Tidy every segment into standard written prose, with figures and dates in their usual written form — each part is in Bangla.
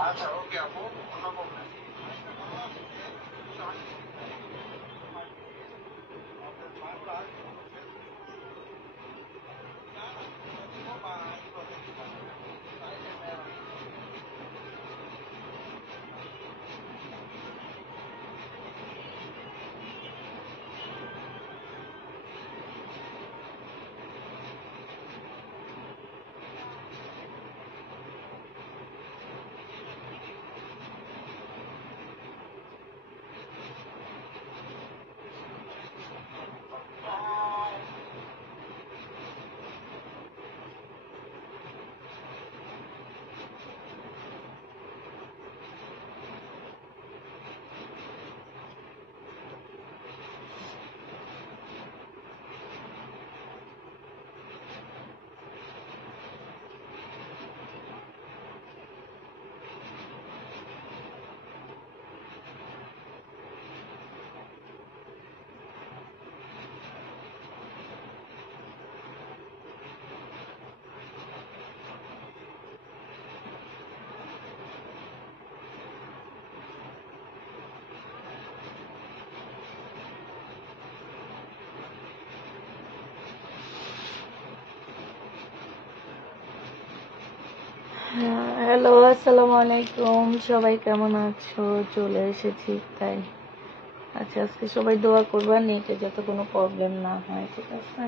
আচ্ছা, ওকে আপু, কোনো প্রবলেম। হ্যালো, আসসালামু আলাইকুম। সবাই কেমন আছো? চলে এসেছি তাই। আচ্ছা, আজকে সবাই দোয়া করবা নেটে যাতে কোনো প্রবলেম না হয়, ঠিক আছে?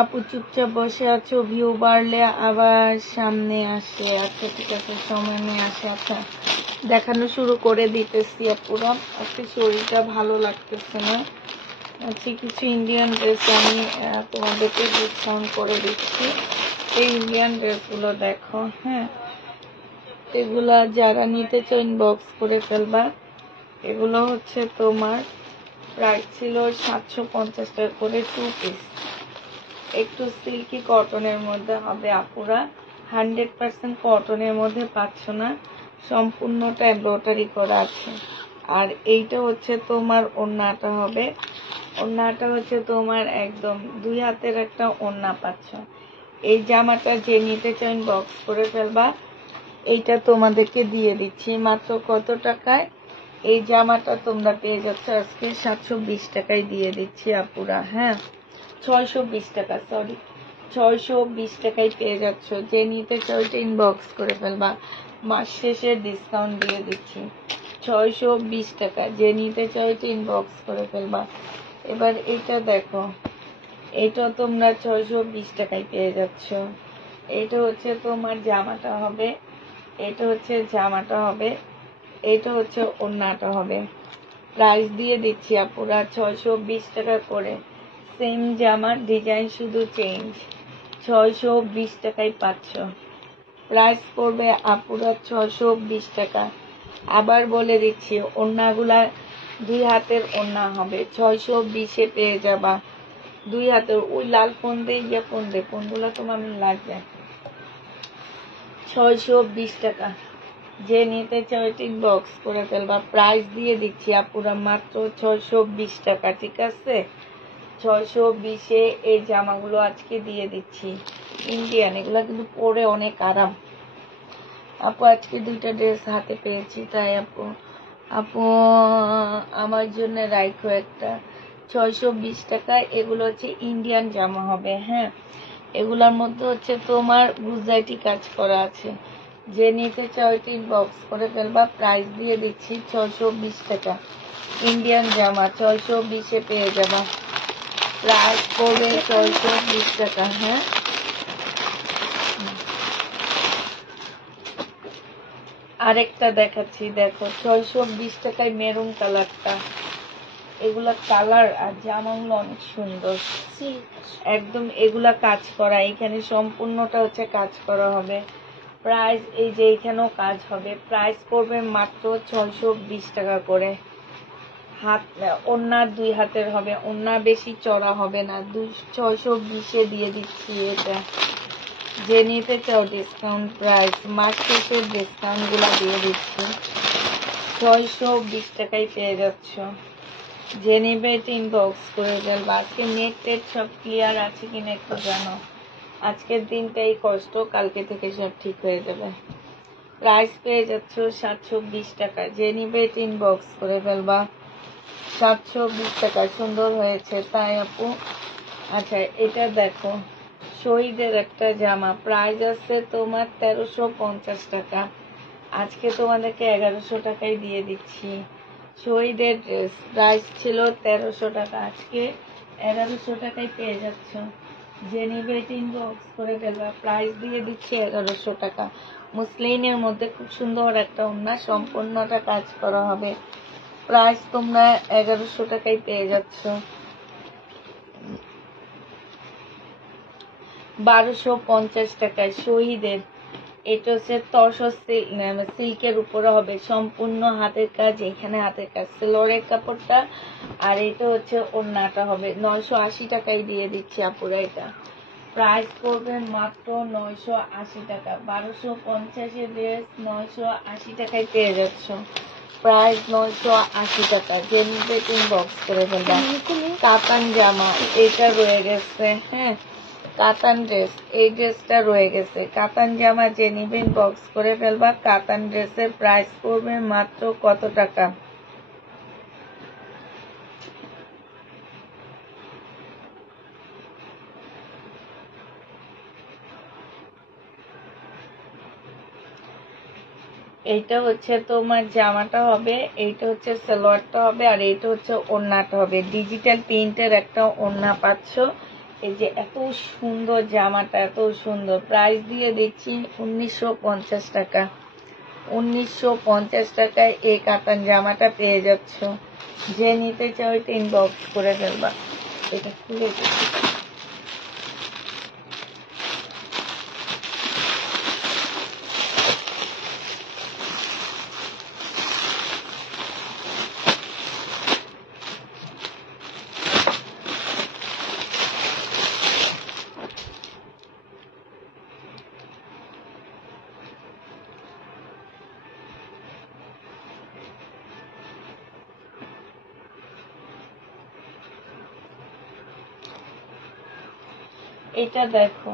আপু চুপচাপ বসে আছো, ভিউ বাড়লে আবার সামনে আসে। আচ্ছা ঠিক আছে, সময় নিয়ে আসে। আচ্ছা দেখানো শুরু করে দিতেছি আপুরা, আজকে শরীরটা ভালো লাগতেছে না। আচ্ছা কিছু ইন্ডিয়ান ড্রেস আমি তোমাদেরকে ডিসকাউন্ট করে দিচ্ছি। এই ইন্ডিয়ান ড্রেসগুলো দেখো, হ্যাঁ এগুলা যারা নিতে চাও ইনবক্স করে ফেলবা। এগুলো হচ্ছে তোমার প্রাইস ছিল 750 টাকা করে 2 পিস। একটু সিল্কি কটনের মধ্যে হবে আপুরা, 100% কটনের মধ্যে পাচ্ছ না, সম্পূর্ণটা এমব্রয়ডারি করা আছে। আর এইটা হচ্ছে তোমার ওড়নাটা হবে, ওড়নাটা হচ্ছে তোমার একদম 2 হাতের একটা ওড়না পাচ্ছ। এই জামাটা যে নিতে চান বক্স করে ফেলবা। এইটা তোমাদেরকে দিয়ে দিচ্ছি মাত্র কত টাকায়? এই জামাটা তোমরা পেয়ে যাচ্ছ আজকে 720 টাকায় দিয়ে দিচ্ছি আপুরা। হ্যাঁ 620 টাকা, সরি 620 টাকায় পেয়ে যাচ্ছ। যে নিতে চাও ইনবক্স করে ফেলবা, মাস শেষে ডিসকাউন্ট দিয়ে দিচ্ছি 620 টাকা। যে নিতে চাও ইনবক্স করে ফেলবা। এবার এটা দেখো, এটা তোমরা 620 টাকায় পেয়ে যাচ্ছ। এটা হচ্ছে তোমার জামাটা হবে, এটা হচ্ছে জামাটা হবে, এটা হচ্ছে ওড়নাটা হবে। প্রাইস দিয়ে দিচ্ছি আপুরা 620 টাকা করে। সেম জামার ডিজাইন শুধু চেঞ্জ, 620 টাকায় পাচ্ছ। প্রাইস পড়বে আপুরা 620 টাকা। আবার বলে দিচ্ছি ওড়নাগুলা 2 হাতের ওড়না হবে, 620-এ পেয়ে যাবা 2 হাতের। ওই লাল ফোন দিয়ে ইয়ে ফোন দে, ফোনগুলো তোমার লাগবে। 620 টাকা। যে নিতে চাও ইনবক্স করে ফেলবা। প্রাইস দিয়ে দিচ্ছি আপুরা মাত্র 620 টাকা, ঠিক আছে? 620-এ এই জামাগুলো আজকে দিয়ে দিচ্ছি ইন্ডিয়ান। এগুলা কিন্তু পরে অনেক আরাম। আপু আজকে 2টা ড্রেস হাতে পেয়েছি, তাই আপু আপু আমার জন্য রাইখো একটা। 620 টাকা। এগুলো হচ্ছে ইন্ডিয়ান জামা হবে। হ্যাঁ এগুলার মধ্যে হচ্ছে তোমার গুজরাটি কাজ করা আছে। যে নিতে চাও ইনবক্স করে ফেলবা। প্রাইস দিয়ে দিচ্ছি 620 টাকা। ইন্ডিয়ান জামা 620-এ পেয়ে যাবা। প্রাইস পড়বে 620 টাকা। হ্যাঁ আরেকটা দেখাচ্ছি, দেখো 620 টাকায় মেরুন কালারটা। এগুলা কালার আর জামাগুলো অনেক সুন্দর একদম। এগুলা কাজ করা, এখানে সম্পূর্ণটা হচ্ছে কাজ করা হবে। প্রাইস এই যে এখানেও কাজ হবে। প্রাইস পড়বে মাত্র 620 টাকা করে। হাত ওড়না 2 হাতের হবে, ওড়না বেশি চড়া হবে না। 620-এ দিয়ে দিচ্ছি এটা। যে নিতে চাও ডিসকাউন্ট প্রাইস, মাস শেষের ডিসকাউন্ট গুলা দিয়ে দিচ্ছি 620 টাকায় পেয়ে যাচ্ছ। যে নিবে এটা ইনবক্স করে ফেলবা। আজকে নেট টেট সব ক্লিয়ার আছে কিনা একটু জানো। আজকের দিনটাই কষ্ট, কালকে থেকে সব ঠিক হয়ে যাবে। প্রাইস পেয়ে যাচ্ছ 720 টাকা। যে নিবে এটা ইনবক্স করে ফেলবা। 720 টাকা। সুন্দর হয়েছে তাই আপু। আচ্ছা এটা দেখো, শহীদের একটা জামা। প্রাইস আছে তোমার 1350 টাকা। আজকে তোমাদেরকে 1100 টাকায় দিয়ে দিচ্ছি। শহীদের ড্রেস প্রাইস ছিল 1300 টাকা, আজকে 1100 টাকায় পেয়ে যাচ্ছ। যে নিবে ইনবক্স করে ফেলবা। প্রাইস দিয়ে দিচ্ছি 1100 টাকা। মুসলিনের মধ্যে খুব সুন্দর একটা ওড়না, সম্পূর্ণটা কাজ করা হবে। প্রাইস তোমরা 1100 টাকায় পেয়ে যাচ্ছ। 1250 টাকায় শহীদের। এটা হচ্ছে তসর সিল্কের উপরে হবে, সম্পূর্ণ হাতের কাজ। এখানে হাতের কাজ, সেলোয়ারের কাপড়টা। আর এটা হচ্ছে ওড়নাটা হবে। 980 টাকায় দিয়ে দিচ্ছি আপুরা এটা। প্রাইস পড়বে মাত্র 980 টাকা। 1250-এর ড্রেস 980 টাকায় পেয়ে যাচ্ছ। প্রাইস 980 টাকা। যে নিবে ইনবক্স করে ফেলবা। কাতান জামা এটা রয়ে গেছে। হ্যাঁ কাতান ড্রেস, এই ড্রেসটা রয়ে গেছে। কাতান জামা যে নিবে ইনবক্স করে ফেলবা। কাতান ড্রেসের প্রাইস পড়বে মাত্র কত টাকা? এইটা হচ্ছে তোমার জামাটা হবে, এইটা হচ্ছে সালোয়ারটা হবে, আর এইটা হচ্ছে ওড়নাটা হবে। ডিজিটাল প্রিন্টের একটা ওড়না পাচ্ছ। এই যে এত সুন্দর জামাটা, এত সুন্দর, প্রাইস দিয়ে দিচ্ছি 1950 টাকা। 1950 টাকায় এই কাতান জামাটা পেয়ে যাচ্ছ। যে নিতে চাও এটা ইনবক্স করে ফেলবা। এটা খুলে দিচ্ছি। এটা দেখো,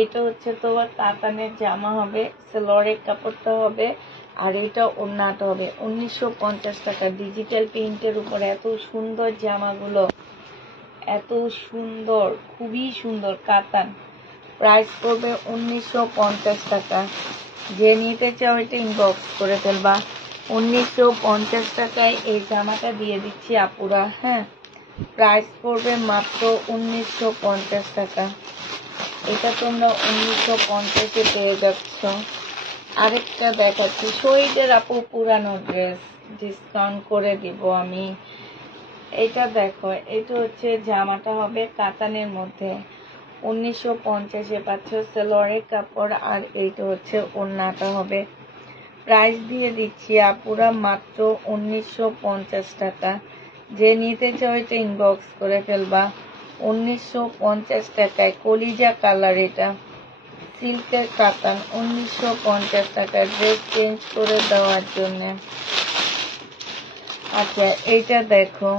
এটা হচ্ছে তোমার কাতানের জামা হবে, সেলরের কাপড়টা হবে, আর এটা ওড়নাটা হবে। 1950 টাকা ডিজিটাল প্রিন্টের উপরে এত সুন্দর জামাগুলো, এত সুন্দর, খুবই সুন্দর কাতান। প্রাইস পড়বে 1950 টাকা। যে নিতে চাও এটা ইনবক্স করে ফেলবা। 1950 টাকায় এই জামাটা দিয়ে দিচ্ছি আপুরা। হ্যাঁ, প্রাইস পড়বে মাত্র 1950 টাকা। এটা তোমরা 1950-এ পেয়ে যাচ্ছ। আরেকটা দেখাচ্ছি, শহীদের আপু পুরানো ড্রেস ডিসকাউন্ট করে দিব আমি। এটা দেখো, এটা হচ্ছে জামাটা হবে কাতানের মধ্যে, 1950-এ পাচ্ছ সেলোয়ারের কাপড়, আর এইটা হচ্ছে ওড়নাটা হবে। প্রাইস দিয়ে দিচ্ছি আপুরা মাত্র 1950 টাকা। যে নিতে চাও এটা ইনবক্স করে ফেলবা। 1950 টাকায় কলিজা কালার, এটা সিল্কের কাতান, 1950 টাকায় ড্রেস চেঞ্জ করে দেওয়ার জন্য। আচ্ছা, এইটা দেখো,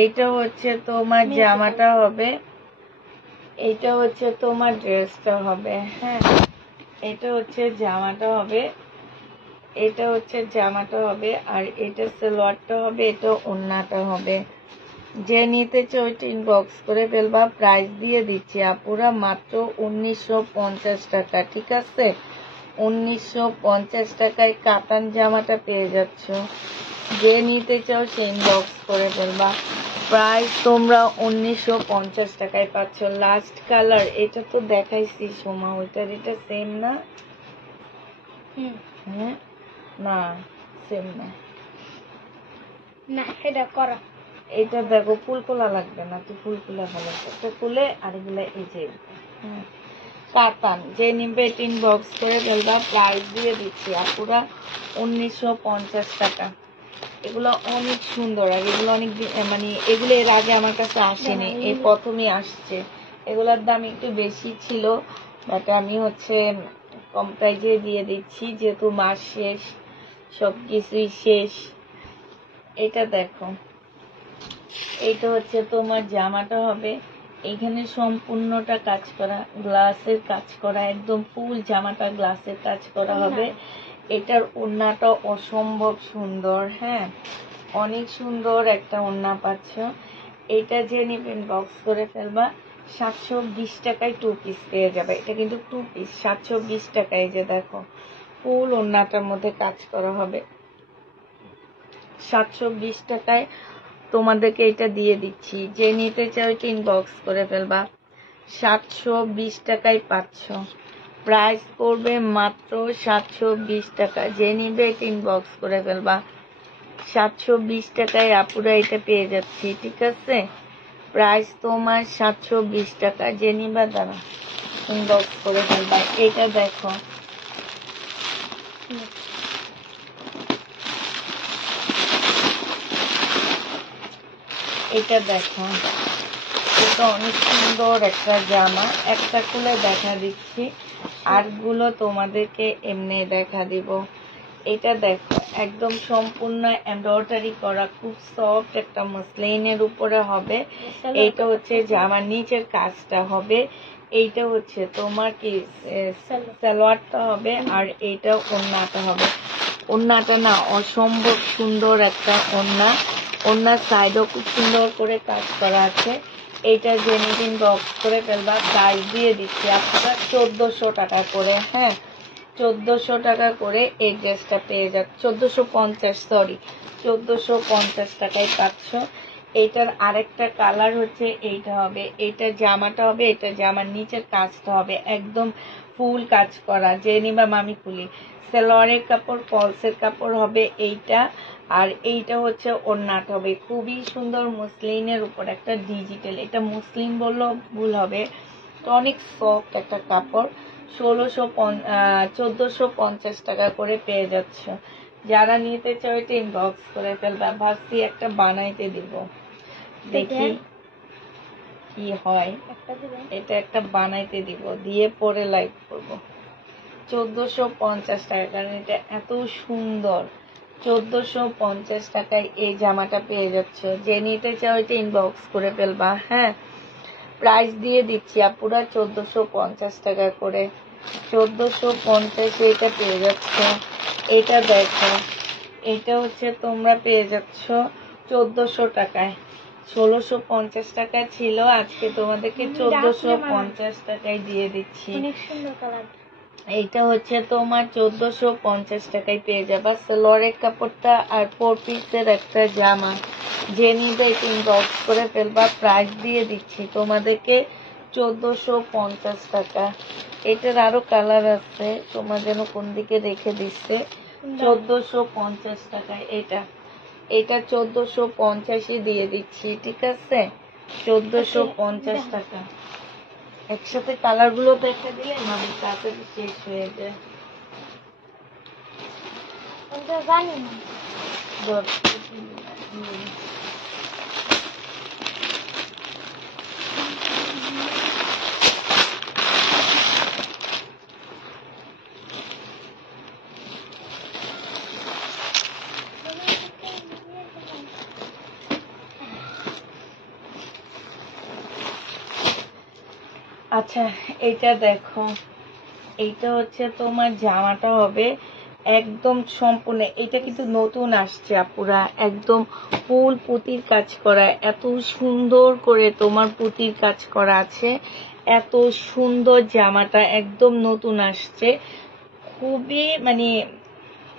এইটা হচ্ছে তোমার জামাটা হবে, এইটা হচ্ছে তোমার ড্রেসটা হবে। হ্যাঁ, এটা হচ্ছে জামাটা হবে, এটা হচ্ছে জামাটা হবে, আর এটা সালোয়ারটা হবে, এটা ওড়নাটা হবে। যে নিতে চাও ওইটা ইনবক্স করে ফেলবা। প্রাইস দিয়ে দিচ্ছি আপুরা মাত্র 1950 টাকা। ঠিক আছে, 1950 টাকায় কাতান জামাটা পেয়ে যাচ্ছ। যে নিতে চাও সে ইনবক্স করে ফেলবা। প্রাইস তোমরা 1950 টাকায় পাচ্ছ। লাস্ট কালার, এটা তো দেখাইছি সোমা, ওইটার এটা সেম না? হ্যাঁ, না সেম না, না এটা করা। এটা দেখো ফুল খোলা লাগবে না, তুই ফুল খোলা ভালো, একটা খুলে আর এগুলা এই যে কাতান। যে নিবে এটা ইনবক্স করে ফেলবা। প্রাইস দিয়ে দিচ্ছি আপুরা 1950 টাকা। এগুলো অনেক সুন্দর, আর এগুলো অনেক মানে এগুলো এর আগে আমার কাছে আসেনি, এই প্রথমই আসছে। এগুলোর দাম একটু বেশি ছিল, বাট আমি হচ্ছে কম প্রাইজে দিয়ে দিচ্ছি, যেহেতু মাস শেষ, সবকিছুই শেষ। এটা দেখো, এইটা হচ্ছে তোমার জামাটা হবে, এইখানে সম্পূর্ণটা কাজ করা, গ্লাসের কাজ করা, একদম ফুল জামাটা গ্লাসের কাজ করা হবে। এটার ওড়নাটা অসম্ভব সুন্দর। হ্যাঁ, অনেক সুন্দর একটা ওড়না পাচ্ছ। এটা যে নিবেন বক্স করে ফেলবা। 720 টাকায় 2 পিস পেয়ে যাবে। এটা কিন্তু 2 পিস, 720 টাকায়। যে দেখো, ফুল ওড়নাটার মধ্যে কাজ করা হবে। 720 টাকায় তোমাদেরকে এটা দিয়ে দিচ্ছি। যে নিতে চাও এটা ইনবক্স করে ফেলবা। 720 টাকায় পাচ্ছ। প্রাইস পড়বে মাত্র 720 টাকা। যে নিবে এটা ইনবক্স করে ফেলবা। 720 টাকায় আপুরা এটা পেয়ে যাচ্ছি। ঠিক আছে, প্রাইস তোমার 720 টাকা। যে নিবা দাঁড়া ইনবক্স করে ফেলবা। এটা দেখো, এটা দেখো, এটা অনেক সুন্দর একটা জামা। একটা খুলে দেখা দিচ্ছি, আর গুলো তোমাদেরকে এমনি দেখা দিব। এটা দেখো, একদম সম্পূর্ণ এমব্রয়ডারি করা, খুব সফট একটা মসলিনের উপরে হবে। এইটা হচ্ছে জামার নিচের কাজটা হবে। এইটা হচ্ছে তোমার কি সালোয়ারটা হবে, আর এইটা ওড়নাটা হবে। ওড়নাটা না অসম্ভব সুন্দর একটা ওড়না। ওড়নার সাইডও খুব সুন্দর করে কাজ করা আছে। এইটা জেনিদিন বক্স করে ফেলবা। প্রাইস দিয়ে দিচ্ছি আপনারা 1400 টাকা করে। হ্যাঁ, 1400 টাকা করে এই ড্রেসটা পেয়ে যাচ্ছে। 1450, সরি, 1450 টাকায় পাচ্ছ। এইটার আরেকটা কালার হচ্ছে এইটা হবে, এইটা জামাটা হবে, এটা জামার নিচের কাজটা হবে একদম ফুল কাজ করা, যে নিবা মামি ফুলি। সালোয়ারের কাপড় পলসের কাপড় হবে এইটা, আর এইটা হচ্ছে ওড়নাটা হবে খুবই সুন্দর মসলিনের উপর একটা ডিজিটাল, এটা মসলিন বললেও ভুল হবে, তো অনেক সফট একটা কাপড়। 1450 টাকা করে পেয়ে যাচ্ছ। যারা নিতে চাও এটা ইনবক্স করে ফেলবা, ভাবছি একটা বানাইতে দিব, দেখি কি হয়। এটা একটা বানাইতে দিব, দিয়ে পরে লাইভ করবো। 1450 টাকা, কারণ এটা এত সুন্দর। 1450 টাকায় এই জামাটা পেয়ে যাচ্ছ। যে নিতে চাও এটা ইনবক্স করে ফেলবা। হ্যাঁ, প্রাইস দিয়ে দিচ্ছি আপুরা 1450 টাকা করে। 1450 এটা পেয়ে যাচ্ছ। এটা দেখো, এটা হচ্ছে তোমরা পেয়ে যাচ্ছ 1400 টাকায়। 1650 টাকা ছিল, আজকে তোমাদেরকে 1450 টাকায় দিয়ে দিচ্ছি। এইটা হচ্ছে তোমার 1450 টাকায় পেয়ে যাবা। সালোয়ারের কাপড়টা আর 4 পিসের একটা জামা। যে নিবে এটা ইনবক্স করে ফেলবা, প্রাইস দিয়ে দিচ্ছি তোমাদেরকে 1450 টাকা। এটার আরো কালার আছে, তোমার যেন কোন দিকে রেখে দিচ্ছে। 1450 টাকায় এটা, এটা 1450 দিয়ে দিচ্ছি, ঠিক আছে? 1450 টাকা। একসাথে কালার গুলো দেখে দিলে মানে তাড়াতাড়ি শেষ হয়ে যায়। জানি না। আচ্ছা, এইটা দেখো, এইটা হচ্ছে তোমার জামাটা হবে একদম সম্পূর্ণ, এটা কিন্তু নতুন আসছে আপুরা, একদম ফুল পুঁতির কাজ করা, এত সুন্দর করে তোমার পুঁতির কাজ করা আছে, এত সুন্দর জামাটা একদম নতুন আসছে, খুবই মানে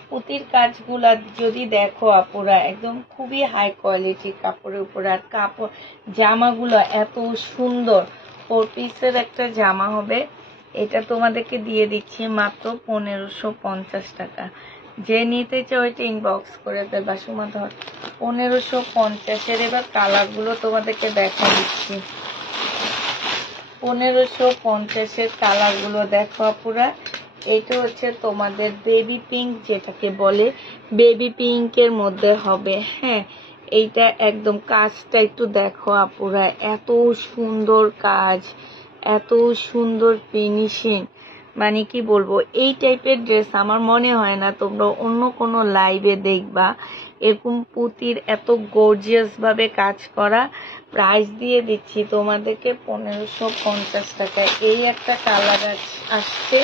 পুঁতির কাজগুলা যদি দেখো আপুরা একদম খুবই হাই কোয়ালিটির কাপড়ের উপর, আর কাপড় জামাগুলো এত সুন্দর। 4 পিসের একটা জামা হবে, এটা তোমাদেরকে দিয়ে দিচ্ছি মাত্র 1550 টাকা। যে নিতে চাও এটা ইনবক্স করে ফেলবা। সুমা ধর 1550-এর। এবার কালার গুলো তোমাদেরকে দেখা দিচ্ছি। 1550-এর কালার গুলো দেখো আপুরা। এটা হচ্ছে তোমাদের বেবি পিঙ্ক, যেটাকে বলে বেবি পিঙ্কের মধ্যে হবে। হ্যাঁ, এইটা একদম কাজটা একটু দেখো আপুরা, এত সুন্দর কাজ, এত সুন্দর ফিনিশিং, মানে কি বলবো, এই টাইপের ড্রেস আমার মনে হয় না তোমরা অন্য কোনো লাইভে দেখবা, এরকম পুঁতির এত গর্জিয়াস ভাবে কাজ করা। প্রাইস দিয়ে দিচ্ছি তোমাদেরকে 1550 টাকায়। এই একটা কালার আসছে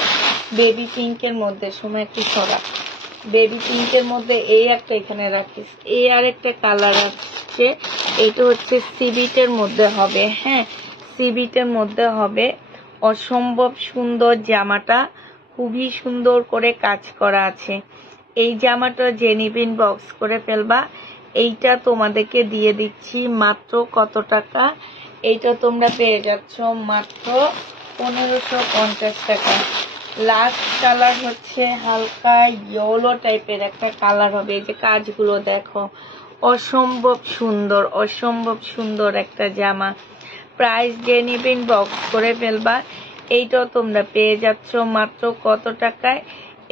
বেবি পিঙ্কের মধ্যে, সময় একটু সরা, বেবি পিঙ্কের মধ্যে এই একটা এখানে রাখিস। এই আর একটা কালার আসছে, এটা হচ্ছে সিবিটের মধ্যে হবে। হ্যাঁ, সিবিটের মধ্যে হবে, অসম্ভব সুন্দর জামাটা, খুবই সুন্দর করে কাজ করা আছে। এই জামাটা যে নিবেন বক্স করে ফেলবা। এইটা তোমাদেরকে দিয়ে দিচ্ছি মাত্র কত টাকা? এইটা তোমরা পেয়ে যাচ্ছ মাত্র 1550 টাকা। লাস্ট কালার হচ্ছে হালকা ইয়েলো টাইপের একটা কালার হবে। এই যে কাজগুলো দেখো, অসম্ভব সুন্দর, অসম্ভব সুন্দর একটা জামা। প্রাইস দিয়ে নিবেন বক্স করে ফেলবা। এইটাও তোমরা পেয়ে যাচ্ছ মাত্র কত টাকায়?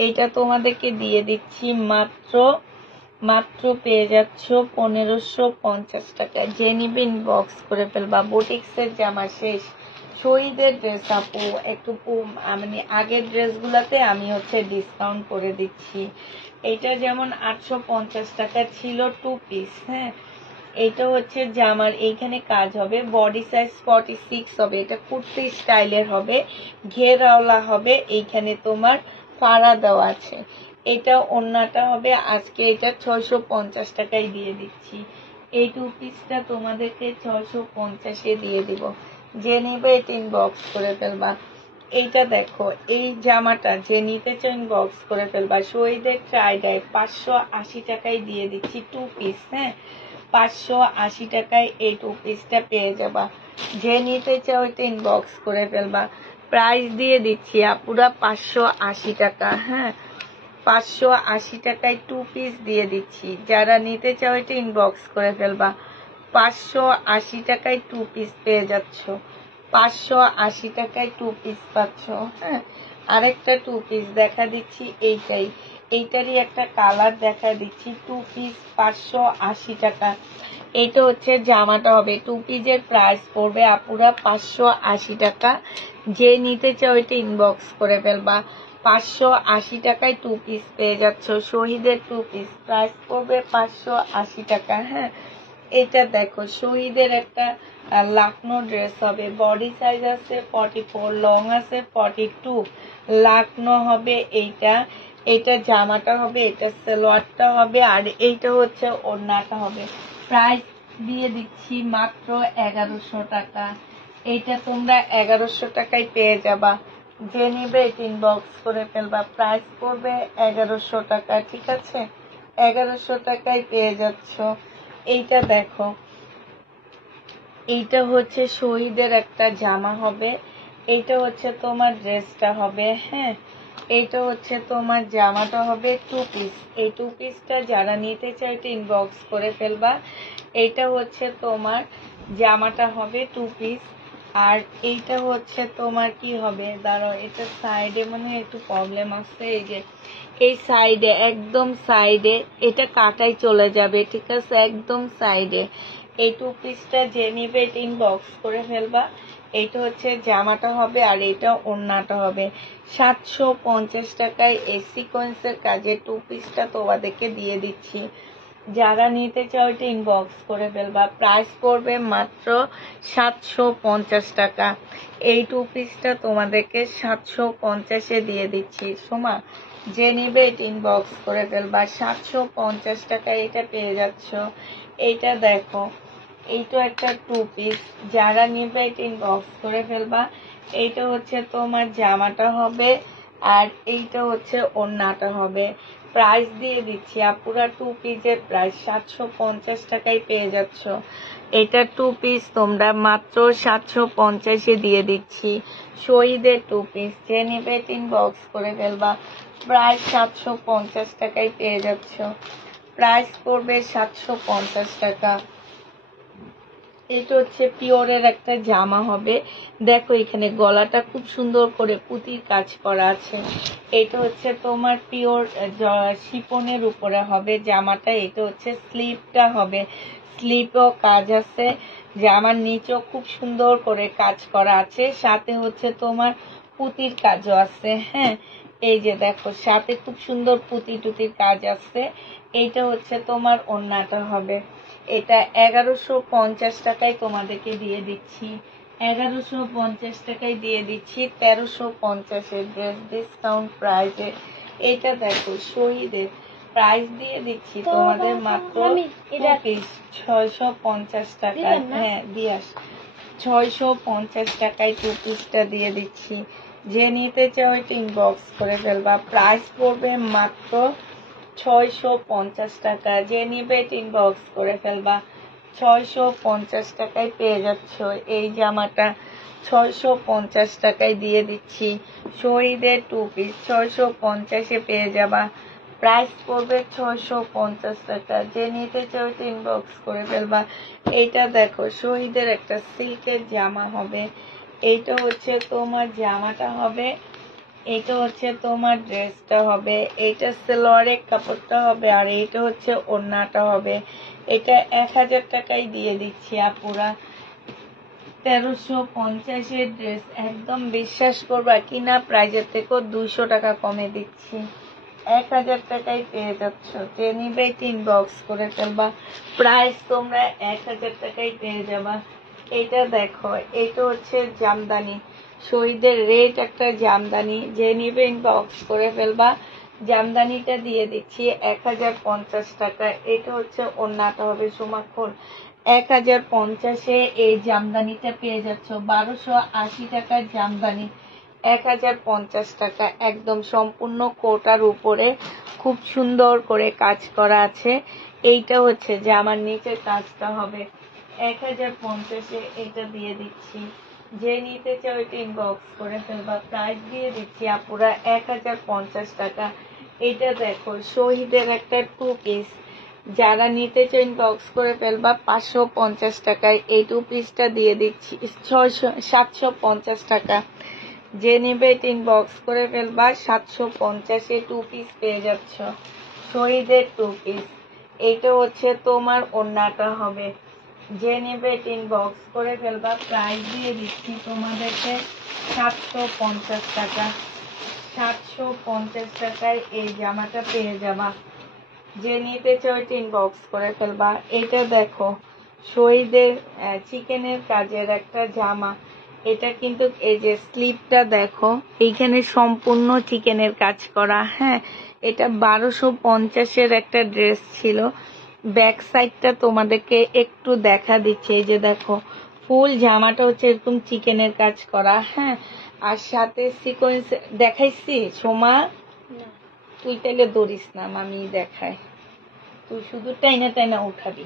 এইটা তোমাদেরকে দিয়ে দিচ্ছি মাত্র পেয়ে যাচ্ছ 1550 টাকা। যে নিবেন বক্স করে ফেলবা। বুটিক্সের জামা শেষ, শহীদের ড্রেস আপু একটু মানে আগের ড্রেসগুলাতে আমি হচ্ছে ডিসকাউন্ট করে দিচ্ছি। এইটা যেমন 850 টাকা ছিল 2 পিস। হ্যাঁ, এটা হচ্ছে জামার এইখানে কাজ হবে, বডি সাইজ 46 হবে, এটা কুর্তি স্টাইলের হবে, ঘেরাওলা হবে, এইখানে তোমার ফাড়া দেওয়া আছে। এটা ওন্নাটা হবে, আজকে এটা 650 টাকায় দিয়ে দিচ্ছি। এই 2 পিসটা তোমাদেরকে 650-এ দিয়ে দিব। যে নেবে এটা ইনবক্স করে ফেলবা। এইটা দেখো, এই জামাটা যে নিতে চাও ইনবক্স করে ফেলবা। শহীদের ট্রাই ডাই 580 টাকায় দিয়ে দিচ্ছি 2 পিস। হ্যাঁ, 580 টাকায় এই 2 পিসটা পেয়ে যাবা। যে নিতে চাও এটা ইনবক্স করে ফেলবা। প্রাইস দিয়ে দিচ্ছি আপুরা 580 টাকা। হ্যাঁ, 580 টাকায় 2 পিস দিয়ে দিচ্ছি। যারা নিতে চাও এটা ইনবক্স করে ফেলবা। 580 টাকায় 2 পিস পেয়ে যাচ্ছ। 580 টাকায় 2 পিস পাচ্ছ। হ্যাঁ, আরেকটা 2 পিস দেখা দিচ্ছি, এইটারই একটা কালার দেখা দিচ্ছি। 2 পিস 580 টাকা। এইটা হচ্ছে জামাটা হবে। 2 পিসের প্রাইস পড়বে আপুরা 580 টাকা। যে নিতে চাও এটা ইনবক্স করে ফেলবা। 580 টাকায় 2 পিস পেয়ে যাচ্ছ। শহীদের 2 পিস প্রাইস পড়বে 580 টাকা। হ্যাঁ, এটা দেখো শহীদের একটা লাকনো ড্রেস হবে। বডি সাইজ আছে 44, লং আছে 42, লাকনো হবে এইটা। এটা জামাটা হবে, এটা সালোয়ারটা হবে, আর এইটা হচ্ছে ওড়নাটা হবে। প্রাইস দিয়ে দিচ্ছি মাত্র 1100 টাকা। এইটা তোমরা 1100 টাকায় পেয়ে যাবা। যে নিবে এটা ইনবক্স করে ফেলবা। প্রাইস পড়বে 1100 টাকা। ঠিক আছে, 1100 টাকায় পেয়ে যাচ্ছ। এইটা দেখো, এইটা হচ্ছে শহীদের একটা জামা হবে। এইটা হচ্ছে তোমার ড্রেসটা হবে। হ্যাঁ, এইটা হচ্ছে তোমার জামাটা হবে 2 পিস। এই 2 পিসটা যারা নিতে চায় এটা ইনবক্স করে ফেলবা। এইটা হচ্ছে তোমার জামাটা হবে 2 পিস। আর এইটা হচ্ছে তোমার কি হবে, দাঁড়াও, এটা সাইডে মনে হয় একটু প্রবলেম আছে। এই যে এই সাইডে, একদম সাইডে এটা কাটাই চলে যাবে। ঠিক আছে, একদম সাইডে এই 2 পিসটা যে নিবে এটা ইনবক্স করে ফেলবা। এইটা হচ্ছে জামাটা হবে, আর এটা ওড়নাটা হবে। 750 টাকায় এই সিকোয়েন্সের কাজে 2 পিসটা তোমাদেরকে দিয়ে দিচ্ছি। যারা নিতে চাও এটা ইনবক্স করে ফেলবা। প্রাইস পড়বে মাত্র 750 টাকা। এই 2 পিসটা তোমাদেরকে 750-এ দিয়ে দিচ্ছি। সোমা, যে নিবে এটা ইনবক্স করে ফেলবা। 750 টাকায় এটা পেয়ে যাচ্ছ। এইটা দেখো, এইটা একটা 2 পিস। যারা নিবে এটা ইনবক্স করে ফেলবা। এইটা হচ্ছে তোমার জামাটা হবে, আর এইটা হচ্ছে ওড়নাটা হবে। প্রাইস দিয়ে দিচ্ছি আপুরা 2 পিসের প্রাইস 750 টাকায় পেয়ে যাচ্ছ। এটা 2 পিস তোমরা মাত্র 750-এ দিয়ে দিচ্ছি। শহীদের 2 পিস। যে নিবে এটা ইনবক্স করে ফেলবা। প্রাইস 750 টাকায় পেয়ে যাচ্ছ। প্রাইস পড়বে 750 টাকা। এটা হচ্ছে পিওরের একটা জামা হবে। দেখো এখানে গলাটা খুব সুন্দর করে পুঁতির কাজ করা আছে। এটা হচ্ছে তোমার পিওর শিফনের উপরে হবে জামাটা। এটা হচ্ছে স্লিপটা হবে, স্লিপও কাজ আছে। জামার নিচেও খুব সুন্দর করে কাজ করা আছে, সাথে হচ্ছে তোমার পুঁতির কাজও আছে। হ্যাঁ, এই যে দেখো সাথে খুব সুন্দর পুঁতি টুতির কাজ আছে। এইটা হচ্ছে তোমার ওড়নাটা হবে। এটা 1150 টাকায় তোমাদেরকে দিয়ে দিচ্ছি। 1150 টাকায় দিয়ে দিচ্ছি। 1350-এর ড্রেস ডিসকাউন্ট প্রাইসে। এটা দেখো শহীদের প্রাইস দিয়ে দিচ্ছি তোমাদের মাত্র 650 টাকায়। হ্যাঁ, দিয়ে আস। 650 টাকায় 2 পিসটা দিয়ে দিচ্ছি। যে নিতে চাও এটা ইনবক্স করে ফেলবা। প্রাইস পড়বে মাত্র 650 টাকা। যে নিবে এটা ইনবক্স করে ফেলবা। 650 টাকায় পেয়ে যাচ্ছ এই জামাটা। 650 টাকায় দিয়ে দিচ্ছি। শহীদের 2 পিস 650-এ পেয়ে যাবা। প্রাইস পড়বে 650 টাকা। যে নিতে চাও এটা ইনবক্স করে ফেলবা। এইটা দেখো শহীদের একটা সিল্কের জামা হবে। এইটা হচ্ছে তোমার জামাটা হবে, এটা হচ্ছে তোমার ড্রেসটা হবে। এইটা সালোয়ারের কাপড়টা হবে, আর এইটা হচ্ছে ওড়নাটা হবে। এটা 1000 টাকায় দিয়ে দিচ্ছি আপুরা। 1350-এর ড্রেস একদম বিশ্বাস করবা কিনা প্রাইজের থেকেও 200 টাকা কমে দিচ্ছি। 1000 টাকায় পেয়ে যাচ্ছ। যে নিবে ইনবক্স করে ফেলবা। প্রাইস তোমরা 1000 টাকায় পেয়ে যাবা। এটা দেখো, এটা হচ্ছে জামদানি, শহীদের রেড একটা জামদানি। যে নিবে ইনবক্স করে ফেলবা। জামদানিটা দিয়ে দিচ্ছি 1050 টাকা। এটা হচ্ছে ওড়নাটা হবে। সুমাখন 1050-এ এই জামদানিটা পেয়ে যাচ্ছ। 1280 টাকার জামদানি 1050 টাকা। একদম সম্পূর্ণ কোটার উপরে খুব সুন্দর করে কাজ করা আছে। এইটা হচ্ছে যে আমার নিচের কাজটা হবে 1050-এ, এটা দিয়ে দিচ্ছি। যে নিতে চাও এটা ইনবক্স করে ফেলবা। প্রাইস দিয়ে দিচ্ছি আপুরা 1050 টাকা। এটা দেখো শহীদের একটা 2 পিস, যারা নিতে চাও ইনবক্স করে ফেলবা 550 টাকায়। এই 2 পিসটা দিয়ে দিচ্ছি 750 টাকা। যে নেবে এটা ইনবক্স করে ফেলবা, 750-এ 2 পিস পেয়ে যাচ্ছ, শহীদের 2 পিস। এইটা হচ্ছে তোমার ওড়নাটা হবে। যে নেবে এটা ইনবক্স করে ফেলবা। প্রাইস দিয়ে দিচ্ছি তোমাদেরকে 750 টাকা। 750 টাকায় এই জামাটা পেয়ে যাবা। যে নিতে চাও এটা ইনবক্স করে ফেলবা। এটা দেখো শহীদের চিকেনের কাজের একটা জামা। এটা কিন্তু এই যে স্লিপটা দেখো, এইখানে সম্পূর্ণ চিকেনের কাজ করা। হ্যাঁ, এটা 1250-এর একটা ড্রেস ছিল। ব্যাক সাইডটা তোমাদেরকে একটু দেখা দিচ্ছে। এই যে দেখো ফুল জামাটা হচ্ছে এরকম চিকেনের কাজ করা। হ্যাঁ, আর সাথে সিকোয়েন্স দেখাইছি সোমা, তুই তাইলে ধরিস না, আমি দেখাই, তুই শুধু টাইনা টাইনা উঠাবি।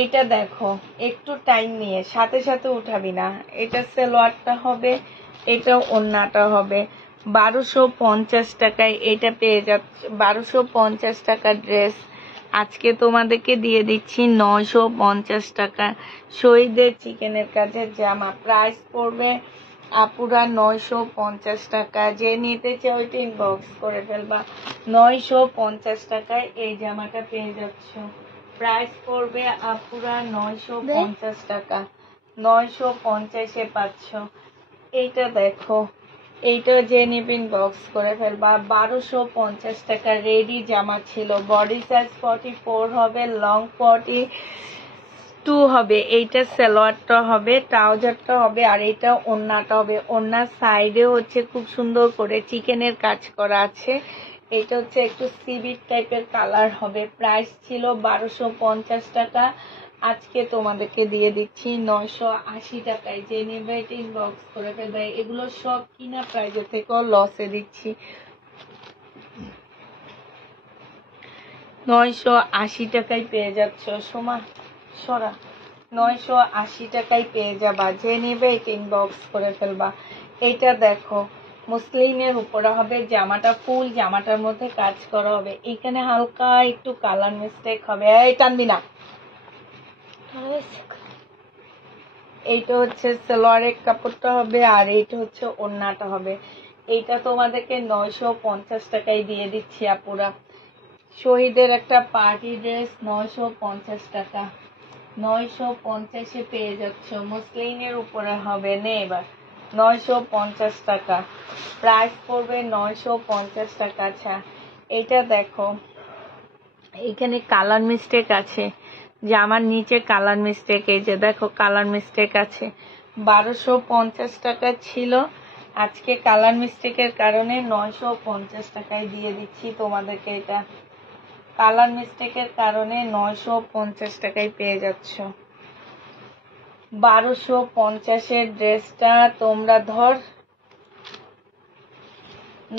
এইটা দেখো একটু টাইম নিয়ে সাথে সাথে উঠাবি না। এটা সালোয়ারটা হবে, এটা ওড়নাটা হবে। 1250 টাকায় এটা পেয়ে যাচ্ছে। 1250 টাকা ড্রেস আজকে তোমাদেরকে দিয়ে দিচ্ছি 950 টাকা। শহীদের চিকেনের কাজের জামা প্রাইস পড়বে আপুরা 950 টাকা। যে নিতে চাও ওইটা ইনবক্স করে ফেলবা। 950 টাকায় এই জামাটা পেয়ে যাচ্ছ। প্রাইস পড়বে আপুরা 950 টাকা। 950-এ পাচ্ছ। এইটা দেখো, এইটা যে নিবে ইনবক্স করে ফেলবা। 1250 টাকা রেডি জামা ছিল। বডি সাইজ 44 হবে, লং 42 হবে। এইটা সালোয়ারটা হবে, ট্রাউজারটা হবে, আর এটা ওড়নাটা হবে। ওড়নার সাইডে হচ্ছে খুব সুন্দর করে চিকেনের কাজ করা আছে। এটা হচ্ছে একটু সিভিট টাইপের কালার হবে। প্রাইস ছিল 1250 টাকা, আজকে তোমাদেরকে দিয়ে দিচ্ছি 980 টাকায়। যে নেবে এটা ইনবক্স করে ফেলবে। এগুলো সব কিনা প্রাইজের থেকেও লসে দিচ্ছি। 980 টাকায় পেয়ে যাচ্ছ সোমা, সরা। 980 টাকায় পেয়ে যাবা। যে নেবে এটা ইনবক্স করে ফেলবা। এইটা দেখো মুসলিনের উপরে হবে, জামাটা ফুল জামাটার মধ্যে কাজ করা হবে। এখানে হালকা একটু কালার মিস্টেক হবে। এই টানবি না। এইটা হচ্ছে সালোয়ারের কাপড়টা হবে, আর এইটা হচ্ছে ওড়নাটা হবে। এইটা তোমাদেরকে 950 টাকায় দিয়ে দিচ্ছি আপুরা। শহীদের একটা পার্টি ড্রেস 950 টাকা। 950-এ পেয়ে যাচ্ছ। মুসলিনের উপরে হবে, নে এবার 950 টাকা। প্রাইস পড়বে 950 টাকা। আচ্ছা এইটা দেখো, এইখানে কালার মিস্টেক আছে, জামার নিচে কালার মিস্টেক। এই যে দেখো কালার মিস্টেক আছে। 1250 টাকা ছিল, আজকে কালার মিস্টেকের কারণে 950 টাকায় দিয়ে দিচ্ছি তোমাদেরকে। এটা কালার মিস্টেকের কারণে 950 টাকায় পেয়ে যাচ্ছ। 1250-এর ড্রেসটা তোমরা ধর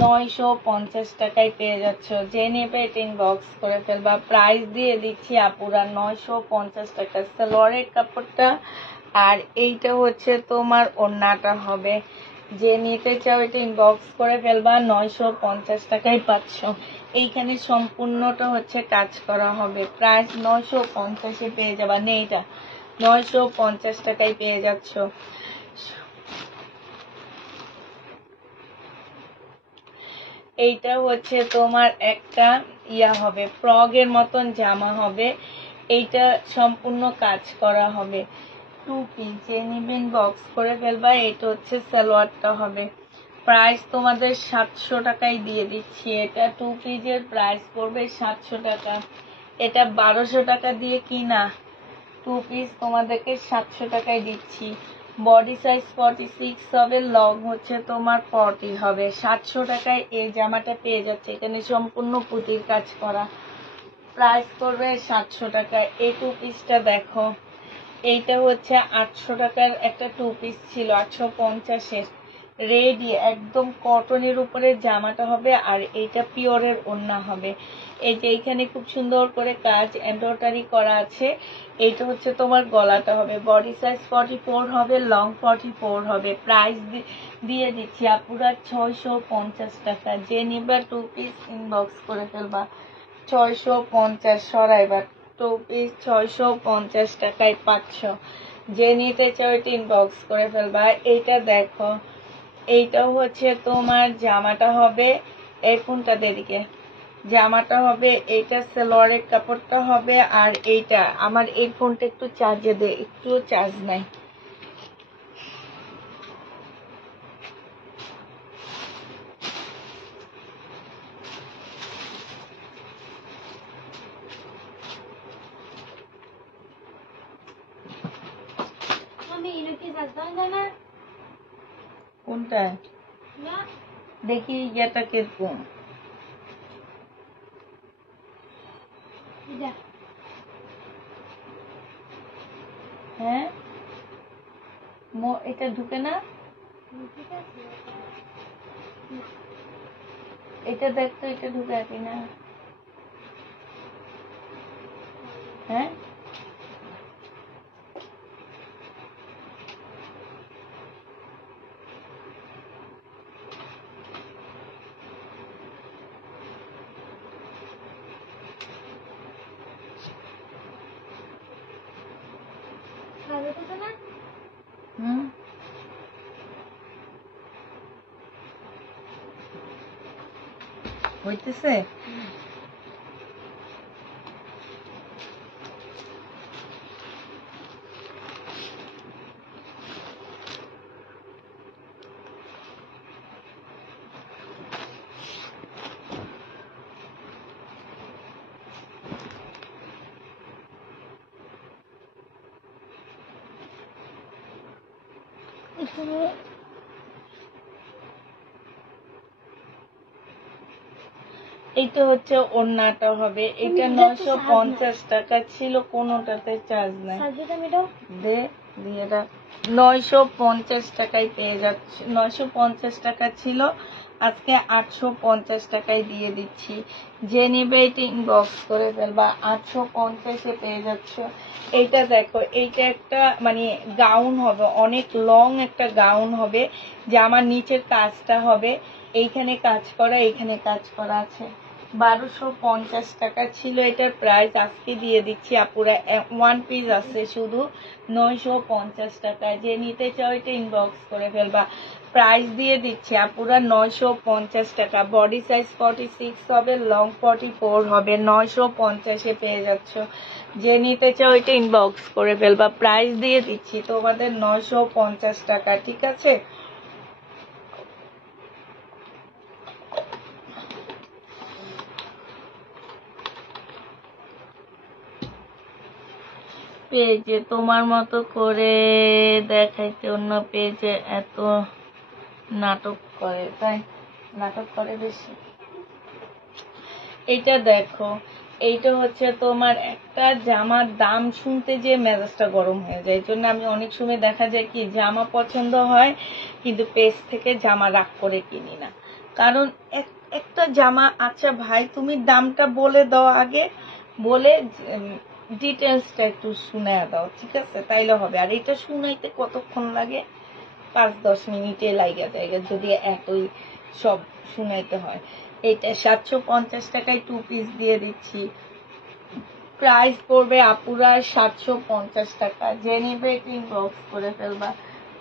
950 টাকায় পেয়ে যাচ্ছ। যে নেবে এটা ইনবক্স করে ফেলবা। প্রাইস দিয়ে দিচ্ছি আপুরা 950 টাকা। সালোয়ারের কাপড়টা, আর এইটা হচ্ছে তোমার ওড়নাটা হবে। যে নিতে চাও এটা ইনবক্স করে ফেলবা। 950 টাকায় পাচ্ছ। এইখানে সম্পূর্ণটা হচ্ছে কাজ করা হবে। প্রাইস 950-এ পেয়ে যাবা। নেই এটা 950 টাকায় পেয়ে যাচ্ছ। এইটা হচ্ছে তোমার একটা হবে, ফ্রগের মতন জামা হবে। এইটা সম্পূর্ণ কাজ করা হবে। 2 পিস। যে নিবেন বক্স করে ফেলবা। এটা হচ্ছে সালোয়ারটা হবে। প্রাইস তোমাদের 700 টাকায় দিয়ে দিচ্ছি। এটা 2 পিসের প্রাইস পড়বে 700 টাকা। এটা 1200 টাকা দিয়ে কিনা 2 পিস তোমাদেরকে 700 টাকায় দিচ্ছি। বডি সাইজ 46 হবে, লং হচ্ছে তোমার 40 হবে। 700 টাকায় এই জামাটা পেয়ে যাচ্ছে। এখানে সম্পূর্ণ পুঁতির কাজ করা। প্রাইস করবে 700 টাকা। এই 2 পিসটা দেখো, এইটা হচ্ছে 800 টাকার একটা 2 পিস ছিল, 850-এর। রেডি একদম কটনের উপরে জামাটা হবে, আর এইটা পিওরের ওড়না হবে। এই যে এইখানে খুব সুন্দর করে কাজ এমব্রয়ডারি করা আছে। এইটা হচ্ছে তোমার গলাটা হবে, বডি সাইজ 44 হবে, লং 44 হবে। প্রাইস দিয়ে দিচ্ছি আপুরা 650 টাকা। যে নিবা 2 পিস ইনবক্স করে ফেলবা। 650 সরাইবার 2 পিস 650 টাকায় 500। যে নিতে চাও এটা ইনবক্স করে ফেলবা। এইটা দেখো, এইটাও হচ্ছে তোমার জামাটা হবে, এই ফোনটা দিকে জামাটা হবে, এইটা সালোয়ারের কাপড়টা হবে, আর এইটা আমার এই ফোনটা একটু চার্জে দে, একটু চার্জ নাই। আমি ইনুকে যাচ্তাম জানা কোনটা না দেখি এটা কিরকম। যা হ্যাঁ এটা ঢুকে না, ঠিক আছে এটা দেখতো এটা ঢুকে কিনা। হ্যাঁ খাবে তো না হইতেছে। এইটা হচ্ছে ওড়নাটা হবে, এটা 950 টাকা ছিল, কোনোটাতে চার্জ নাই। দে দিয়ে রাখ। 950 টাকায় পেয়ে যাচ্ছে, 950 টাকা ছিল, আজকে 850 টাকায় দিয়ে দিচ্ছি। যে নিবে এটা ইনবক্স করে ফেলবা, 850-এ পেয়ে যাচ্ছ। এইটা দেখো, এইটা একটা মানে গাউন হবে, অনেক লং একটা গাউন হবে, যে আমার নিচের কাজটা হবে, এইখানে কাজ করা, এইখানে কাজ করা আছে। 1250 টাকা ছিল এটার প্রাইস, আজকে দিয়ে দিচ্ছি আপুরা। 1 পিস আছে শুধু 950 টাকায়। যে নিতে চাও এটা ইনবক্স করে ফেলবা। প্রাইস দিয়ে দিচ্ছি আপুরা 950 টাকা। বডি সাইজ 46 হবে, লং 44 হবে। 950-এ পেয়ে যাচ্ছ। যে নিতে চাও এটা ইনবক্স করে ফেলবা। প্রাইস দিয়ে দিচ্ছি তোমাদের 950 টাকা, ঠিক আছে। পেজে তোমার মতো করে দেখাইতে অন্য পেজে এত নাটক করে, তাই নাটক করে বেশি। এটা দেখো, এইটা হচ্ছে তোমার একটা জামার দাম শুনতে যে মেজাজটা গরম হয়ে যায়। এই জন্য আমি অনেক সময় দেখা যায় কি জামা পছন্দ হয় কিন্তু পেজ থেকে জামা রাগ করে কিনি না, কারণ একটা জামা, আচ্ছা ভাই তুমি দামটা বলে দাও আগে, বলে ডিটেলসটা একটু শুনে দাও, ঠিক আছে, তাইলে হবে। আর এটা শুনাইতে কতক্ষণ লাগে? 5-10 মিনিটে লাগা যায় যদি একই সব শুনাইতে হয়। এটা 750 টাকায় 2 পিস দিয়ে দিচ্ছি। প্রাইস পড়বে আপুরা 750 টাকা। যে নিবে ইনবক্স করে ফেলবা।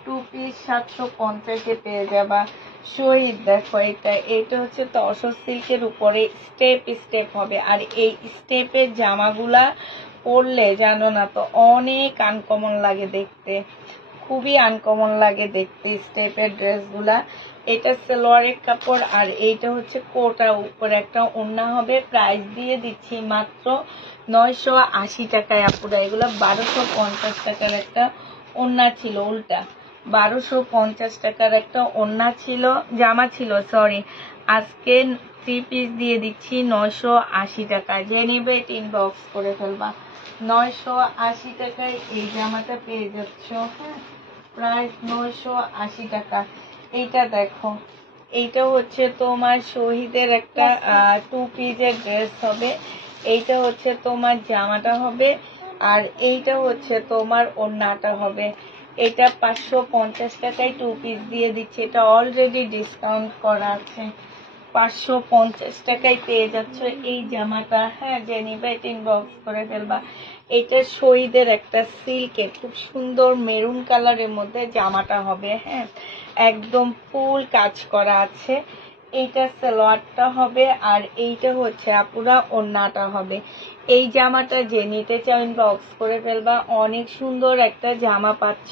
2 পিস 750-এ পেয়ে যাবা। শহীদ দেখো, এটা হচ্ছে তসর সিল্কের উপরে স্টেপ স্টেপ হবে, আর এই স্টেপের জামাগুলা পরলে জানো না তো অনেক আনকমন লাগে দেখতে, খুবই আনকমন লাগে দেখতে স্টেপের ড্রেসগুলা। এটা সালোয়ারের কাপড়, আর এইটা হচ্ছে কোটা উপরে একটা ওড়না হবে। প্রাইস দিয়ে দিচ্ছি মাত্র 980 টাকায় আপুরা। এগুলো 1250 টাকার একটা ওড়না ছিল, উল্টা 1250 টাকার একটা ওড়না ছিল, জামা ছিল সরি। আজকে 3 পিস দিয়ে দিচ্ছি 980 টাকা। যে নেবে এটা ইনবক্স করে ফেলবা। 980 টাকায় এই জামাটা পেয়ে যাচ্ছ। প্রাইস 980 টাকা। এইটা দেখো, এইটা হচ্ছে তোমার শহীদের একটা 2 পিসের ড্রেস হবে। এইটা হচ্ছে তোমার জামাটা হবে, আর এইটা হচ্ছে তোমার ওড়নাটা হবে। এটা 550 টাকায় 2 পিস দিয়ে দিচ্ছে। এটা অলরেডি ডিসকাউন্ট করা আছে। 550 টাকায় পেয়ে যাচ্ছ এই জামাটা। হ্যাঁ, যে নিবে এটা ইনবক্স করে ফেলবা। এটা শহীদের একটা সিল্কের খুব সুন্দর মেরুন কালারের মধ্যে জামাটা হবে। হ্যাঁ, একদম ফুল কাজ করা আছে। এইটা সালোয়ারটা হবে, আর এইটা হচ্ছে আপুরা ওড়নাটা হবে। এই জামাটা যে নিতে চাও ইনবক্স করে ফেলবা। অনেক সুন্দর একটা জামা পাচ্ছ।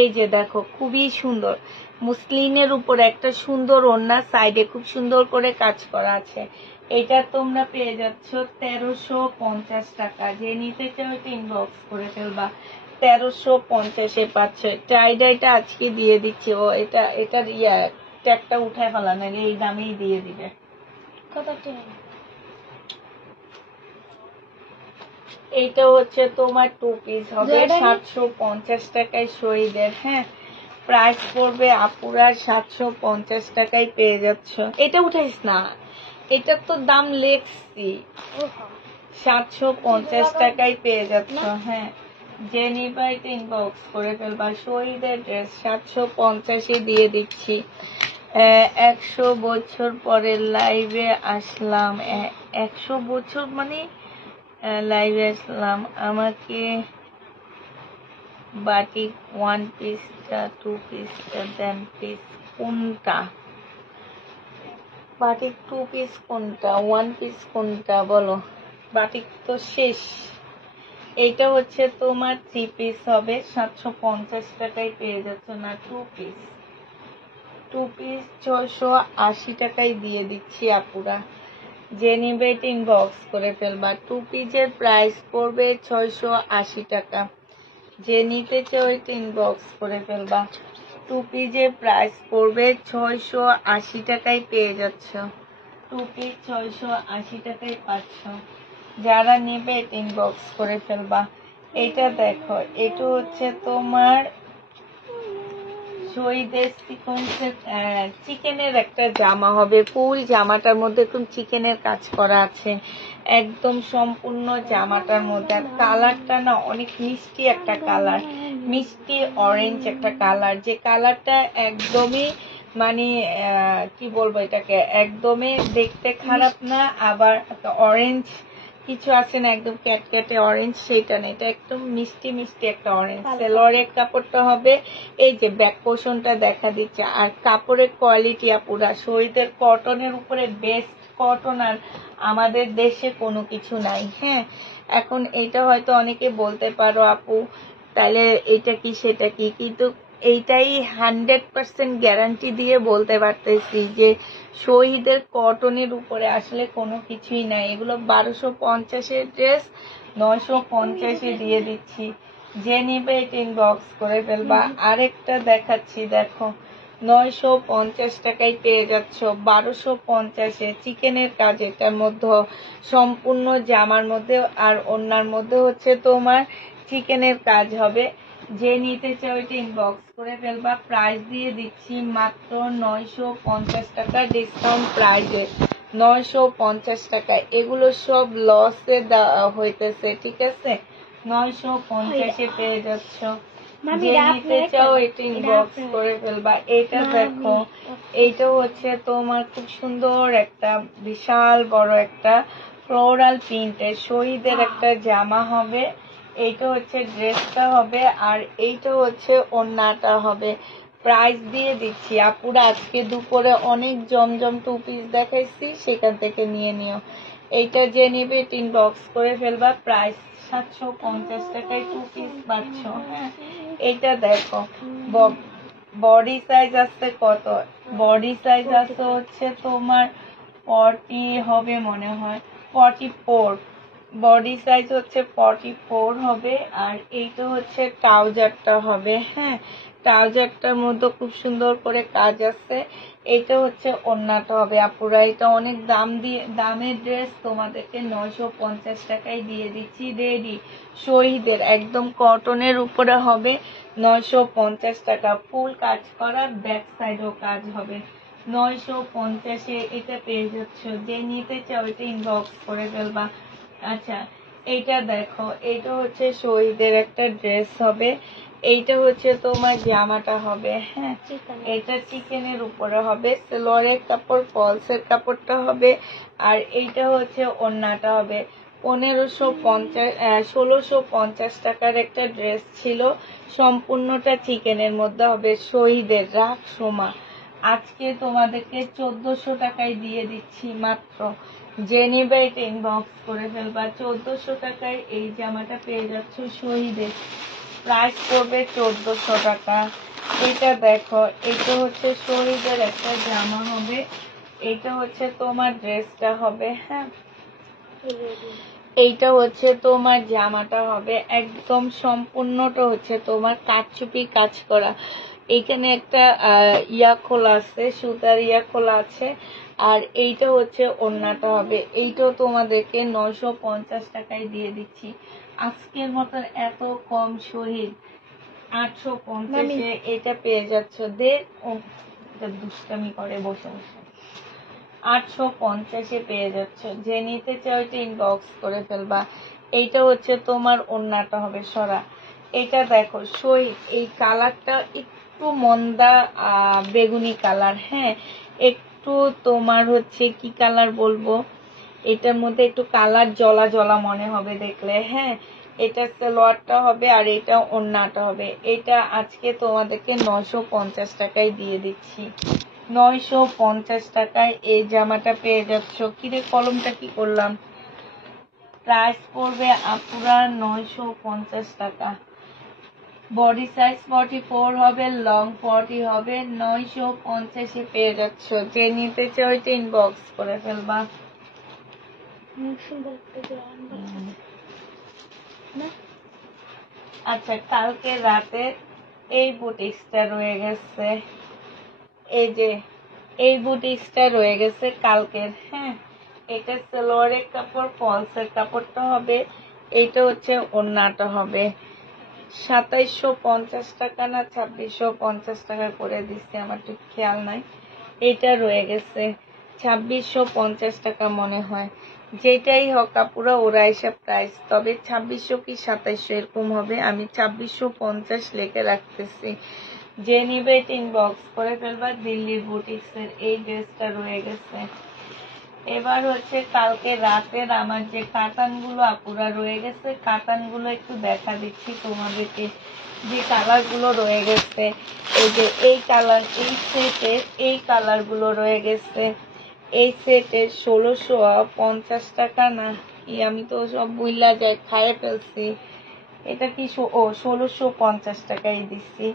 এই যে দেখো, খুবই সুন্দর মুসলিনের উপর একটা সুন্দর ওড়না, সাইডে খুব সুন্দর করে কাজ করা আছে। এটা তোমরা পেয়ে যাচ্ছ 1350 টাকা। যে নিতে চাও এটা ইনবক্স করে ফেলবা। 1350-এ পাচ্ছ। টাইডাইটা আজকে দিয়ে দিচ্ছি। ও এটার ট্যাগটা উঠায় ফেলা, নাহলে এই দামেই দিয়ে দিবে। কত টাকা? এইটা হচ্ছে তোমার 2 পিস হবে 750 টাকায় শহীদের। হ্যাঁ, প্রাইস পড়বে আপুরা 750 টাকায় পেয়ে যাচ্ছ। এটা উঠাইস না, এটার তো দাম লেখছি। 750 টাকায় পেয়ে যাচ্ছ। হ্যাঁ, যে নিবা এটা ইনবক্স করে ফেলবা। শহীদের ড্রেস 750-এ দিয়ে দিচ্ছি। 100 বছর পরে লাইভে আসলাম। 100 বছর মানে লাইভে আসলাম। আমাকে বাটিক 1 পিসটা 2 পিসটা দেন পিস। কোনটা বাটিক? 2 পিস কোনটা, 1 পিস কোনটা বলো? বাটিক তো শেষ। এইটা হচ্ছে তোমার 3 পিস হবে। 750 টাকায় পেয়ে যাচ্ছ না 2 পিস। 2 পিস 680 টাকায় দিয়ে দিচ্ছি আপুরা। যে নিবে এটা ইনবক্স করে ফেলবা। 2 পিসের প্রাইস পড়বে 680 টাকা। যে নিতে চাও এটা ইনবক্স করে ফেলবা। 2 পিসের প্রাইস পড়বে 680 টাকায় পেয়ে যাচ্ছ। 2 পিস 680 টাকায় পাচ্ছ। যারা নেবে এটা ইনবক্স করে ফেলবা। এটা দেখো, এটা হচ্ছে তোমার শহীদের সিকোয়েন্সের চিকেনের একটা জামা হবে। ফুল জামাটার মধ্যে একদম চিকেনের কাজ করা আছে, একদম সম্পূর্ণ জামাটার মধ্যে। আর কালারটা না অনেক মিষ্টি একটা কালার, মিষ্টি অরেঞ্জ একটা কালার। যে কালারটা একদমই মানে কি বলবো এটাকে, একদমই দেখতে খারাপ না, আবার অরেঞ্জ কিছু আছে না একদম ক্যাটক্যাটে অরেঞ্জ, সেটা না, এটা একদম মিষ্টি মিষ্টি একটা অরেঞ্জ। সেলোয়ারের কাপড়টা হবে, এই যে ব্যাক পোর্শনটা দেখা দিচ্ছে। আর কাপড়ের কোয়ালিটি আপুরা শহীদের কটনের উপরে বেস্ট কটন আর আমাদের দেশে কোনো কিছু নাই। হ্যাঁ, এখন এইটা হয়তো অনেকে বলতে পারো আপু তাহলে এটা কি সেটা কি, কিন্তু এইটাই 100% গ্যারান্টি দিয়ে বলতে পারতেছি যে শহীদের কটনের উপরে আসলে কোনো কিছুই নাই। এগুলো 1250-এর ড্রেস 950-এ দিয়ে দিচ্ছি। যে নিবে এটা ইনবক্স করে ফেলবা। আরেকটা দেখাচ্ছি, দেখো 950 টাকায় পেয়ে যাচ্ছ 1250-এ চিকেনের কাজ। এটার মধ্যে সম্পূর্ণ জামার মধ্যে আর ওড়নার মধ্যে হচ্ছে তোমার চিকেনের কাজ হবে। যে নিতে চাও এটা ইনবক্স করে ফেলবা। প্রাইস দিয়ে দিচ্ছি মাত্র 950 টাকা ডিসকাউন্ট প্রাইসে। 950 টাকা। এগুলো সব লসে হইতেছে, ঠিক আছে? 950-এ পেয়ে যাচ্ছ। যে নিতে চাও এটা ইনবক্স করে ফেলবা। এটা দেখো, এইটা হচ্ছে তোমার খুব সুন্দর একটা বিশাল বড় একটা ফ্লোরাল প্রিন্টের শহীদের একটা জামা হবে। এইটা হচ্ছে ড্রেসটা হবে, আর এইটা হচ্ছে ওড়নাটা হবে। প্রাইস দিয়ে দিচ্ছি আপুরা, আজকে দুপুরে অনেক জমজম 2 পিস দেখাইছি, সেখান থেকে নিয়ে নিও। এইটা যে নিবে ইনবক্স করে ফেলবা। প্রাইস 750 টাকায় 2 পিস পাচ্ছ। হ্যাঁ, এইটা দেখো, বডি সাইজ আছে কত? বডি সাইজ আছে হচ্ছে তোমার 40 হবে মনে হয়, 44। বডি সাইজ হচ্ছে 44 হবে। আর এইটা হচ্ছে ট্রাউজারটা হবে। হ্যাঁ, ট্রাউজারটার মধ্যে খুব সুন্দর করে কাজ আছে। এটা হচ্ছে ওড়নাটা হবে আপুরা। এটা অনেক দামের ড্রেস, তোমাদেরকে 950 টাকায় দিয়ে দিচ্ছি। রেডি শহীদের একদম কটনের উপরে হবে 950 টাকা, ফুল কাজ করা, ব্যাক সাইডও কাজ হবে। 950-এ এটা পেয়ে যাচ্ছ। যে নিতে চাও এটা ইনবক্স করে ফেলবা। আচ্ছা এইটা দেখো, এটা হচ্ছে শহীদের একটা ড্রেস হবে। এইটা হচ্ছে তোমার জামাটা হবে, হ্যাঁ এটা চিকেনের উপরে হবে, সালোয়ারের কাপড় ফলসের কাপড়টা হবে, আর এইটা হচ্ছে ওড়নাটা হবে। 1650 টাকার একটা ড্রেস ছিল, সম্পূর্ণটা চিকেনের মধ্যে হবে। শহীদের রাখ সোমা, আজকে তোমাদেরকে 1400 টাকায় দিয়ে দিচ্ছি মাত্র। যে নিবে এটা ইনবক্স করে ফেলবা। 1400 টাকায় এই জামাটা পেয়ে যাচ্ছ শহীদের, প্রাইস পড়বে 1400 টাকা। এটা দেখো, এটা হচ্ছে শহীদের একটা জামা হবে, এটা হচ্ছে তোমার ড্রেসটা হবে, হ্যাঁ এইটা হচ্ছে তোমার জামাটা হবে। একদম সম্পূর্ণটা হচ্ছে তোমার কারচুপি কাজ করা। এখানে একটা ইয়া খোলা আছে, সুতার ইয়া খোলা আছে, আর এইটা হচ্ছে ওড়নাটা হবে। এইটাও তোমাদেরকে 950 টাকায় দিয়ে দিচ্ছি আজকের মতন। এত কম শহীদ 850-এ এটা পেয়ে যাচ্ছ। এটা দুষ্টামি করে বসে বসে। 850-এ পেয়ে যাচ্ছ। যে নিতে চাও এটা ইনবক্স করে ফেলবা। এইটা হচ্ছে তোমার ওড়নাটা হবে সরা। এটা দেখো শহীদ, এই কালারটা একটু মন্দা বেগুনি কালার, হ্যাঁ একটু তোমার হচ্ছে কি কালার বলবো, এটার মধ্যে একটু কালার জলা জলা মনে হবে দেখলে, হ্যাঁ এটা সালোয়ারটা হবে আর এটা ওড়নাটা হবে। এটা আজকে তোমাদেরকে 950 টাকায় দিয়ে দিচ্ছি। 950 টাকায় এই জামাটা পেয়ে যাচ্ছ। কিরে কলমটা কি করলাম, প্রাইস পড়বে আপুরা 950 টাকা। বডি সাইজ 44 হবে, লং 40 হবে। 950-এ পেয়ে যাচ্ছ। যে নিতে চাও এটা ইনবক্স করে ফেলবা। আচ্ছা কালকে রাতে এই বুটিক্সটা রয়ে গেছে, এই যে এই বুটিক্সটা রয়ে গেছে কালকের, হ্যাঁ এটা সালোয়ারের কাপড় ফলসের কাপড়টা হবে, এইটা হচ্ছে ওড়নাটা হবে। 2750 টাকা না 2650 টাকা করে দিচ্ছে, আমার ঠিক খেয়াল নাই। এটা রয়ে গেছে 2650 টাকা মনে হয়। যেটাই হোক আপুরা ওরা এসব প্রাইস, তবে 2600 কি 2700 এরকম হবে। আমি 2650 লিখে রাখতেছি। যে নিবে এটা ইনবক্স করে ফেলবা। দিল্লির বুটিক্সের এই ড্রেসটা রয়ে গেছে। এবার হচ্ছে কালকে রাতের আমার যে কাতানগুলো আপুরা রয়ে গেছে, কাতানগুলো একটু দেখা দিচ্ছি তোমাদেরকে। যে কালার গুলো রয়ে গেছে, এই যে এই কালার, এই সেটের এই কালার গুলো রয়ে গেছে। এই সেটের 1650 টাকা না কি, আমি তো সব বুইলা যাই, খাইয়ে ফেলছি। এটা কি 1650 টাকায় দিচ্ছি।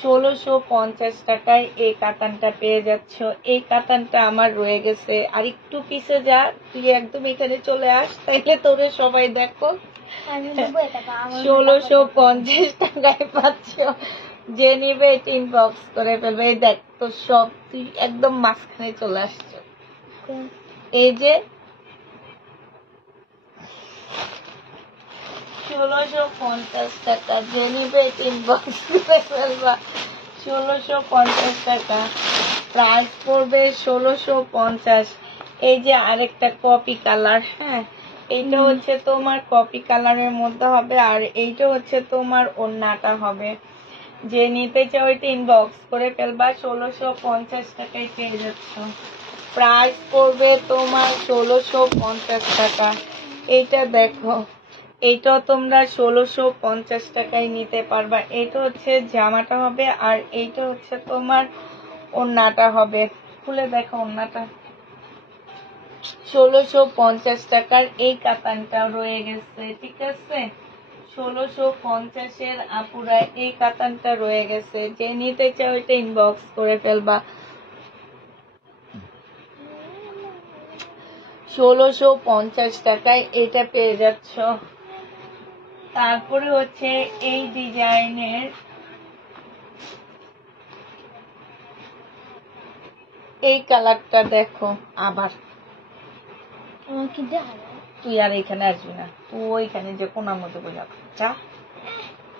1650 টাকায় এই কাতানটা পেয়ে যাচ্ছ। এই কাতানটা আমার রয়ে গেছে। আর একটু পিছে যা, তুই একদম এখানে চলে আস, তাইলে তোরে সবাই দেখো। 1650 টাকায় পাচ্ছ। যে নিবে এটা ইনবক্স করে ফেলবে। এই দেখ তো সব, তুই একদম মাঝখানে চলে আসছো। এই যে 1650 টাকা। যে নিবে এটা ইনবক্স করে ফেলবা। 1650 টাকা প্রাইস পড়বে। 1650। এই যে আরেকটা কপি কালার, হ্যাঁ এইটা হচ্ছে তোমার কপি কালারের মধ্যে হবে, আর এইটা হচ্ছে তোমার ওড়নাটা হবে। যে নিতে চাও এটা ইনবক্স করে ফেলবা। 1650 টাকায় পেয়ে যাচ্ছ। প্রাইস পড়বে তোমার 1650 টাকা। এইটা দেখো, এইটাও তোমরা 1650 টাকায় নিতে পারবা। এটা হচ্ছে জামাটা হবে, আর এইটা হচ্ছে তোমার ওড়নাটা হবে। খুলে দেখো ওড়নাটা। 1650 টাকার এই কাতানটা রয়ে গেছে, ঠিক আছে। 1650-এর আপুরা এই কাতানটা রয়ে গেছে। যে নিতে চাও এটা ইনবক্স করে ফেলবা। 1650 টাকায় এটা পেয়ে যাচ্ছ। তারপরে হচ্ছে এই ডিজাইনের এই কালারটা দেখো আবার। আমাকে দেখা তুই আর এখানে আসবি না, তুই ওইখানে যে কোনার মধ্যে বসে যা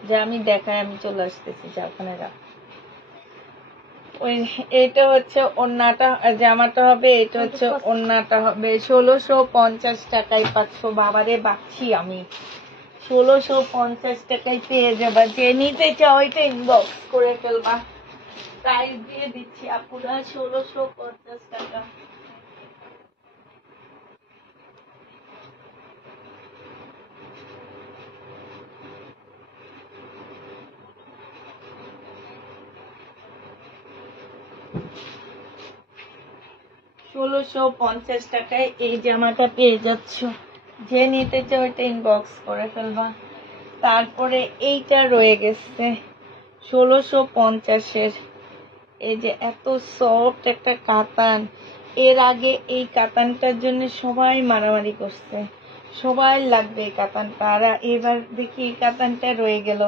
যা, আমি দেখাই, আমি চলে আসতেছি, যা ওখানে যা। ওই এটা হচ্ছে ওড়নাটা, জামাটা হবে, এটা হচ্ছে ওড়নাটা হবে। 1650 টাকায় পাচ্ছ। বাবারে বাচ্ছি আমি, 1650 টাকায় পেয়ে যাবা। যে নিতে চাও ওইটা ইনবক্স করে ফেলবা, প্রাইস দিয়ে দিচ্ছি আপুরা 1650 টাকা। $1650 টাকায় এই জামাটা পেয়ে যাচ্ছ। যে নিতে চাও ওইটা ইনবক্স করে ফেলবা। তারপরে এইটা রয়ে গেছে 1650-এর। এই যে এত সফট একটা কাতান। এর আগে এই কাতানটার জন্য সবাই মারামারি করছে, সবাই লাগবে এই কাতানটা। আর এবার দেখি এই কাতানটা রয়ে গেল,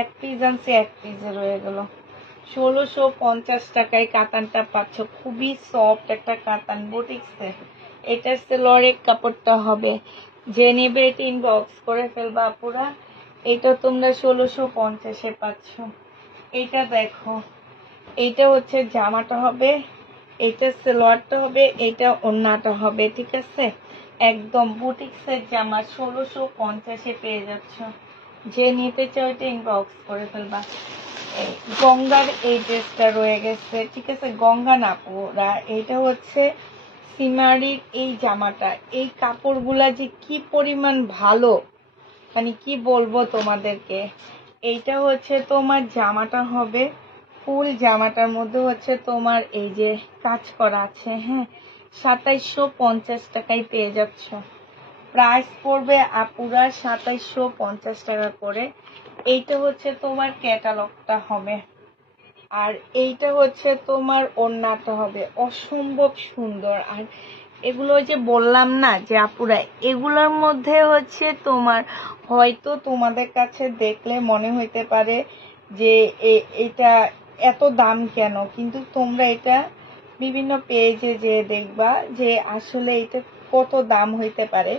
এক পিস আনছে, এক পিসে রয়ে গেল। 1650 টাকায় কাতানটা পাচ্ছ। খুবই সফট একটা কাতান বুটিক্সে। এটা সেলোয়ারের কাপড়টা হবে। যে নেবে এটা ইনবক্স করে ফেলবা আপুরা। এটা তোমরা 1650-এ পাচ্ছ। এটা দেখো, এইটা হচ্ছে জামাটা হবে, এটা সেলোয়ারটা হবে, এটা ওড়নাটা হবে, ঠিক আছে। একদম বুটিক্সের জামা 1650-এ পেয়ে যাচ্ছ। যে নিতে চাও এটা ইনবক্স করে ফেলবা। গঙ্গার এই ড্রেসটা রয়ে গেছে, ঠিক আছে। গঙ্গা না পুরা, এটা হচ্ছে সিমারির এই জামাটা। এই কাপড়গুলা যে কি পরিমাণ ভালো, মানে কি বলবো তোমাদেরকে। এইটা হচ্ছে তোমার জামাটা হবে, ফুল জামাটার মধ্যে হচ্ছে তোমার এই যে কাজ করা আছে, হ্যাঁ। 2750 টাকায় পেয়ে যাচ্ছ। প্রাইস পড়বে আপুরা 2750 টাকা করে। এইটা হচ্ছে তোমার ক্যাটালগটা হবে, আর এইটা হচ্ছে তোমার ওড়নাটা হবে। অসম্ভব সুন্দর। আর এগুলো যে বললাম না যে আপুরা, এগুলোর মধ্যে হচ্ছে তোমার হয়তো তোমাদের কাছে দেখলে মনে হইতে পারে যে এটা এত দাম কেন, কিন্তু তোমরা এটা বিভিন্ন পেজে যে দেখবা যে আসলে এটা কত দাম হইতে পারে।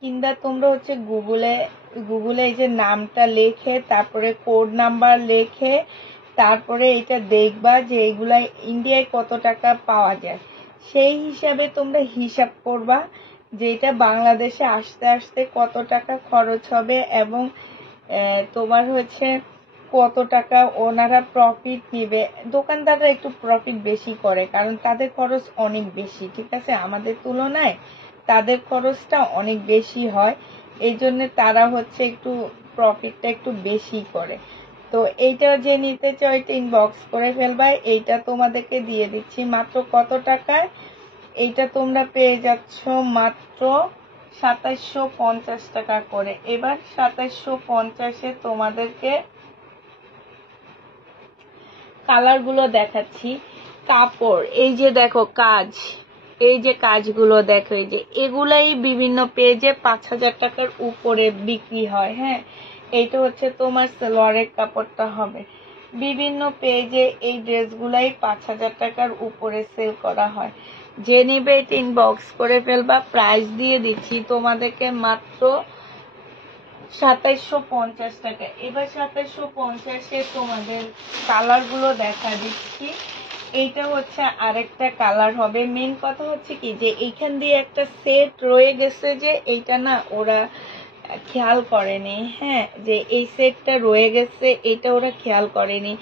কিংবা তোমরা হচ্ছে গুগলে এই যে নামটা লেখে, তারপরে কোড নাম্বার লেখে, তারপরে এটা দেখবা যে এগুলা ইন্ডিয়ায় কত টাকা পাওয়া যায়। সেই হিসাবে তোমরা হিসাব করবা যে এটা বাংলাদেশে আসতে আসতে কত টাকা খরচ হবে, এবং তোমার হচ্ছে কত টাকা ওনারা প্রফিট নিবে। দোকানদাররা একটু প্রফিট বেশি করে, কারণ তাদের খরচ অনেক বেশি, ঠিক আছে। আমাদের তুলনায় তাদের খরচটা অনেক বেশি হয়, এই জন্য তারা হচ্ছে একটু প্রফিটটা একটু বেশি করে। তো এইটা যে নিতে চাও এটা ইনবক্স করে ফেলবা। এইটা তোমাদেরকে দিয়ে দিচ্ছি মাত্র কত টাকায়। এইটা তোমরা পেয়ে যাচ্ছ মাত্র 2750 টাকা করে। এবার 2750-এ তোমাদেরকে কালার গুলো দেখাচ্ছি। কাপড় এই যে দেখো, কাজ, এই যে কাজগুলো দেখো, এই যে এগুলাই বিভিন্ন পেজে 5000 টাকার উপরে বিক্রি হয়, হ্যাঁ। এইটা হচ্ছে তোমার সালোয়ারের কাপড়টা হবে। বিভিন্ন পেজে এই ড্রেসগুলাই 5000 টাকার উপরে সেল করা হয়। যে নেবে এটা ইনবক্স করে ফেলবা। প্রাইস দিয়ে দিচ্ছি তোমাদেরকে মাত্র 2750 টাকা। এবার 2750-এ তোমাদের কালার গুলো দেখা দিচ্ছি। এইটা হচ্ছে আরেকটা কালার হবে। মেন কথা হচ্ছে কি যে এইখান দিয়ে একটা সেট রয়ে গেছে, যে এইটা না ওরা খেয়াল করেনি, হ্যাঁ, যে এই সেটটা রয়ে গেছে, এটা ওরা খেয়াল করেনি।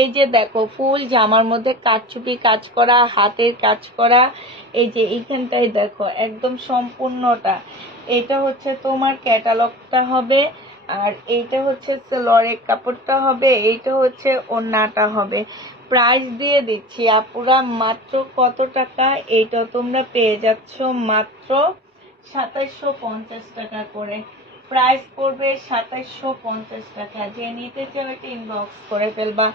এই যে দেখো, ফুল জামার মধ্যে কারচুপি কাজ করা, হাতের কাজ করা, এই যে এইখানটাই দেখো একদম সম্পূর্ণটা। এটা হচ্ছে তোমার ক্যাটালগটা হবে, আর এইটা হচ্ছে সালোয়ারের কাপড়টা হবে, এইটা হচ্ছে ওড়নাটা হবে। প্রাইস দিয়ে দিচ্ছি আপুরা মাত্র কত টাকা। এইটা তোমরা পেয়ে যাচ্ছ মাত্র 2750 টাকা করে। প্রাইস পড়বে 2750 টাকা। যে নিতে চাও এটা ইনবক্স করে ফেলবা।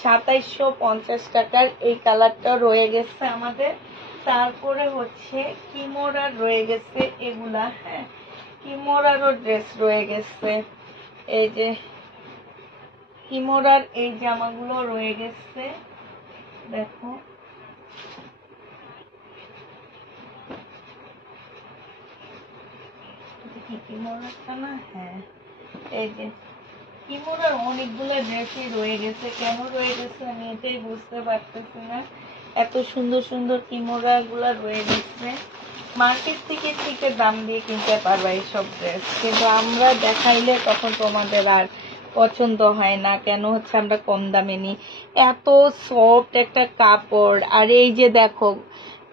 2750 টাকার এই কালারটা রয়ে গেছে আমাদের। তারপরে হচ্ছে কিমোরার রয়ে গেছে এগুলা, হ্যাঁ, কিমোরারও ড্রেস রয়ে গেছে। এই যে কিমোরার এই জামাগুলো রয়ে গেছে, দেখো কি কিমোরাটা না, হ্যাঁ এই যে কিমোরার অনেকগুলো ড্রেসই রয়ে গেছে, কেন রয়ে গেছে আমি এটাই বুঝতে পারতেছি না। এত সুন্দর সুন্দর কিমোরা গুলা রয়ে গেছে, মার্কেট থেকে থেকে দাম দিয়ে কিনতে পারবা এইসব ড্রেস, কিন্তু আমরা দেখাইলে তখন তোমাদের আর পছন্দ হয় না। কেন হচ্ছে আমরা কম দামে নিই, এত সফট একটা কাপড়। আর এই যে দেখো